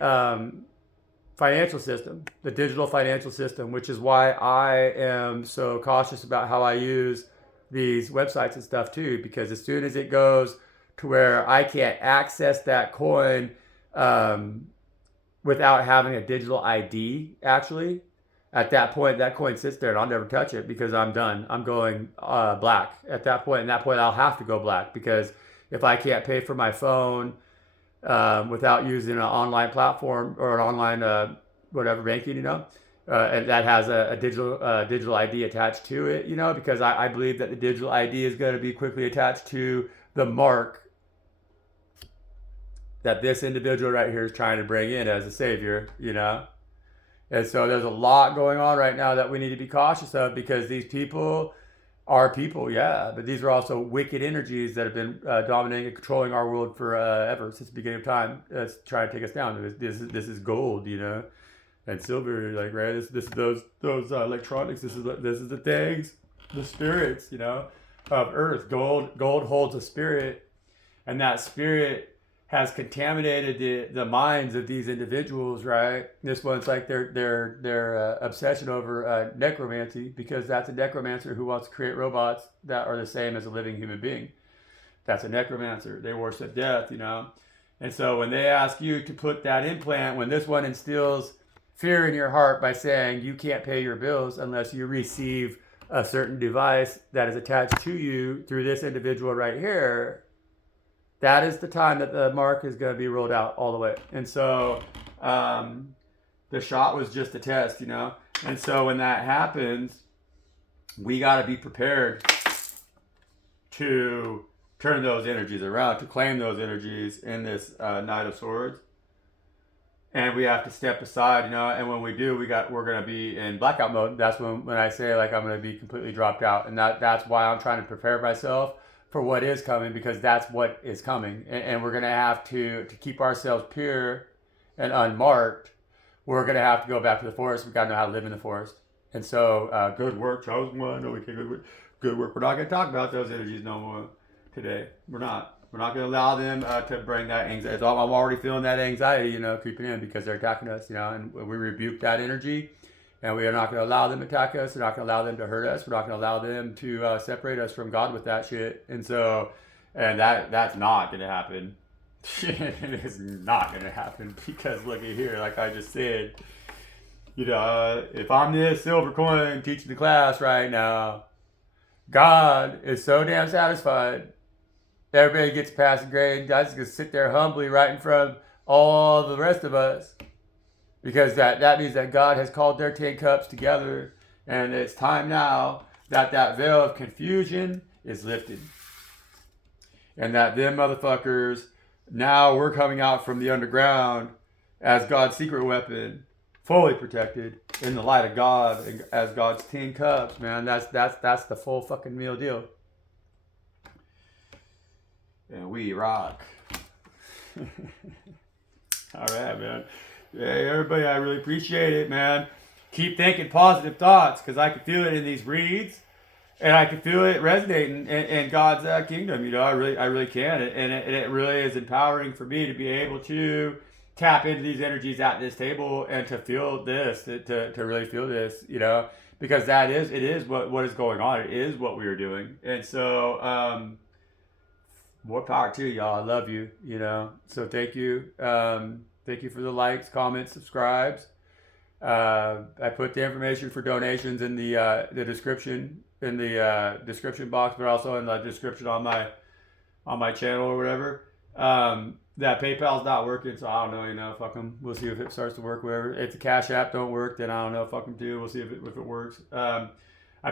financial system, the digital financial system, which is why I am so cautious about how I use these websites and stuff too, because as soon as it goes to where I can't access that coin without having a digital ID, actually, at that point, that coin sits there and I'll never touch it because I'm done. I'm going black at that point. And that point, I'll have to go black because if I can't pay for my phone without using an online platform or an online whatever banking, and that has a digital ID attached to it, because I believe that the digital ID is going to be quickly attached to the mark that this individual right here is trying to bring in as a savior, And so there's a lot going on right now that we need to be cautious of because these people are people, yeah, but these are also wicked energies that have been dominating and controlling our world forever since the beginning of time. It's trying to take us down. This is gold, and silver, like right. This is those electronics. This is the things, the spirits, of Earth. Gold holds a spirit, and that spirit has contaminated the minds of these individuals, right? This one's like their obsession over necromancy, because that's a necromancer who wants to create robots that are the same as a living human being. That's a necromancer. They worship death, And so when they ask you to put that implant, when this one instills fear in your heart by saying you can't pay your bills unless you receive a certain device that is attached to you through this individual right here, that is the time that the mark is going to be rolled out all the way. And so the shot was just a test, And so when that happens, we got to be prepared to turn those energies around, to claim those energies in this Knight of Swords. And we have to step aside, And when we do, we're going to be in blackout mode. That's when I say like I'm going to be completely dropped out, and that's why I'm trying to prepare myself for what is coming, because that's what is coming, and we're going to have to keep ourselves pure and unmarked. We're going to have to go back to the forest. We've got to know how to live in the forest. And so good work, chosen one. No, we can't good work. We're not going to talk about those energies no more today. We're not going to allow them to bring that anxiety. I'm already feeling that anxiety, creeping in because they're attacking us, and we rebuke that energy. And we are not going to allow them to attack us. We're not going to allow them to hurt us. We're not going to allow them to separate us from God with that shit. And so, that's not going to happen. It is not going to happen because look at here, like I just said, if I'm this silver coin teaching the class right now, God is so damn satisfied. Everybody gets a passing grade. God's going to sit there humbly right in front of all the rest of us. Because that means that God has called their 10 cups together, and it's time now that veil of confusion is lifted. And that them motherfuckers, now we're coming out from the underground as God's secret weapon, fully protected in the light of God, and as God's 10 cups, man. That's the full fucking meal deal. And we rock. All right, man. Hey, everybody, I really appreciate it, man. Keep thinking positive thoughts, because I can feel it in these reads, and I can feel it resonating in God's kingdom. I really can, and it really is empowering for me to be able to tap into these energies at this table and to feel this, to really feel this, because it is what is going on. It is what we are doing, and so more power to y'all. I love you, So thank you. Thank you for the likes, comments, subscribes. I put the information for donations in the description, in the description box, but also in the description on my channel or whatever. That PayPal's not working, so I don't know. Fuck them. We'll see if it starts to work. Whatever. If the Cash App don't work, then I don't know. Fuck them too. We'll see if it works. I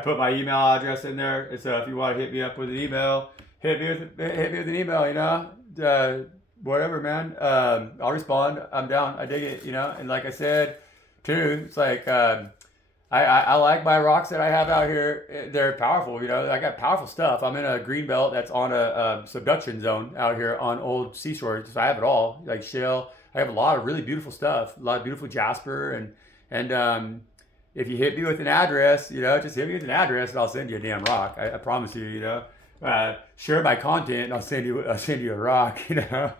put my email address in there, and so if you want to hit me up with an email, hit me with an email. Whatever, man. I'll respond. I'm down. I dig it, And like I said, too, it's like I I like my rocks that I have out here. They're powerful, you know. I got powerful stuff. I'm in a green belt that's on a subduction zone out here on old seashore. So I have it all, like shale. I have a lot of really beautiful stuff, a lot of beautiful jasper, and if you hit me with an address, you know, just hit me with an address and I'll send you a damn rock. I promise you, you know. Share my content and I'll send you a rock, you know.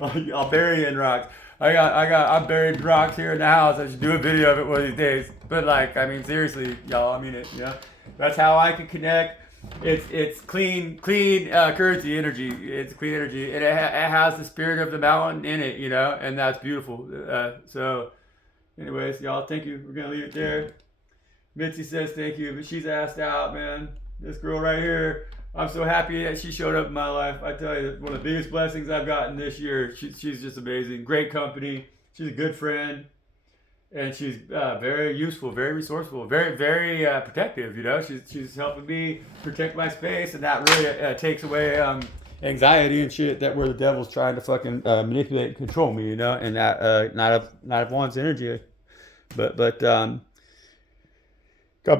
I'll bury you in rocks. I'm buried rocks here in the house. I should do a video of it one of these days. But like, I mean, seriously, y'all, I mean it. You know, that's how I can connect. It's clean currency energy. It's clean energy, and it has the spirit of the mountain in it. You know, and that's beautiful. So, anyways, y'all, thank you. We're gonna leave it there. Mitzi says thank you, but she's asked out, man. This girl right here. I'm so happy that she showed up in my life. I tell you, one of the biggest blessings I've gotten this year. She's just amazing. Great company. She's a good friend. And she's very useful, very resourceful, very protective. You know, she's helping me protect my space, and that really takes away anxiety and shit that where the devil's trying to fucking manipulate and control me. You know, and that not of one's energy. But God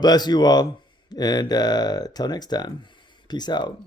bless you all, and till next time. Peace out.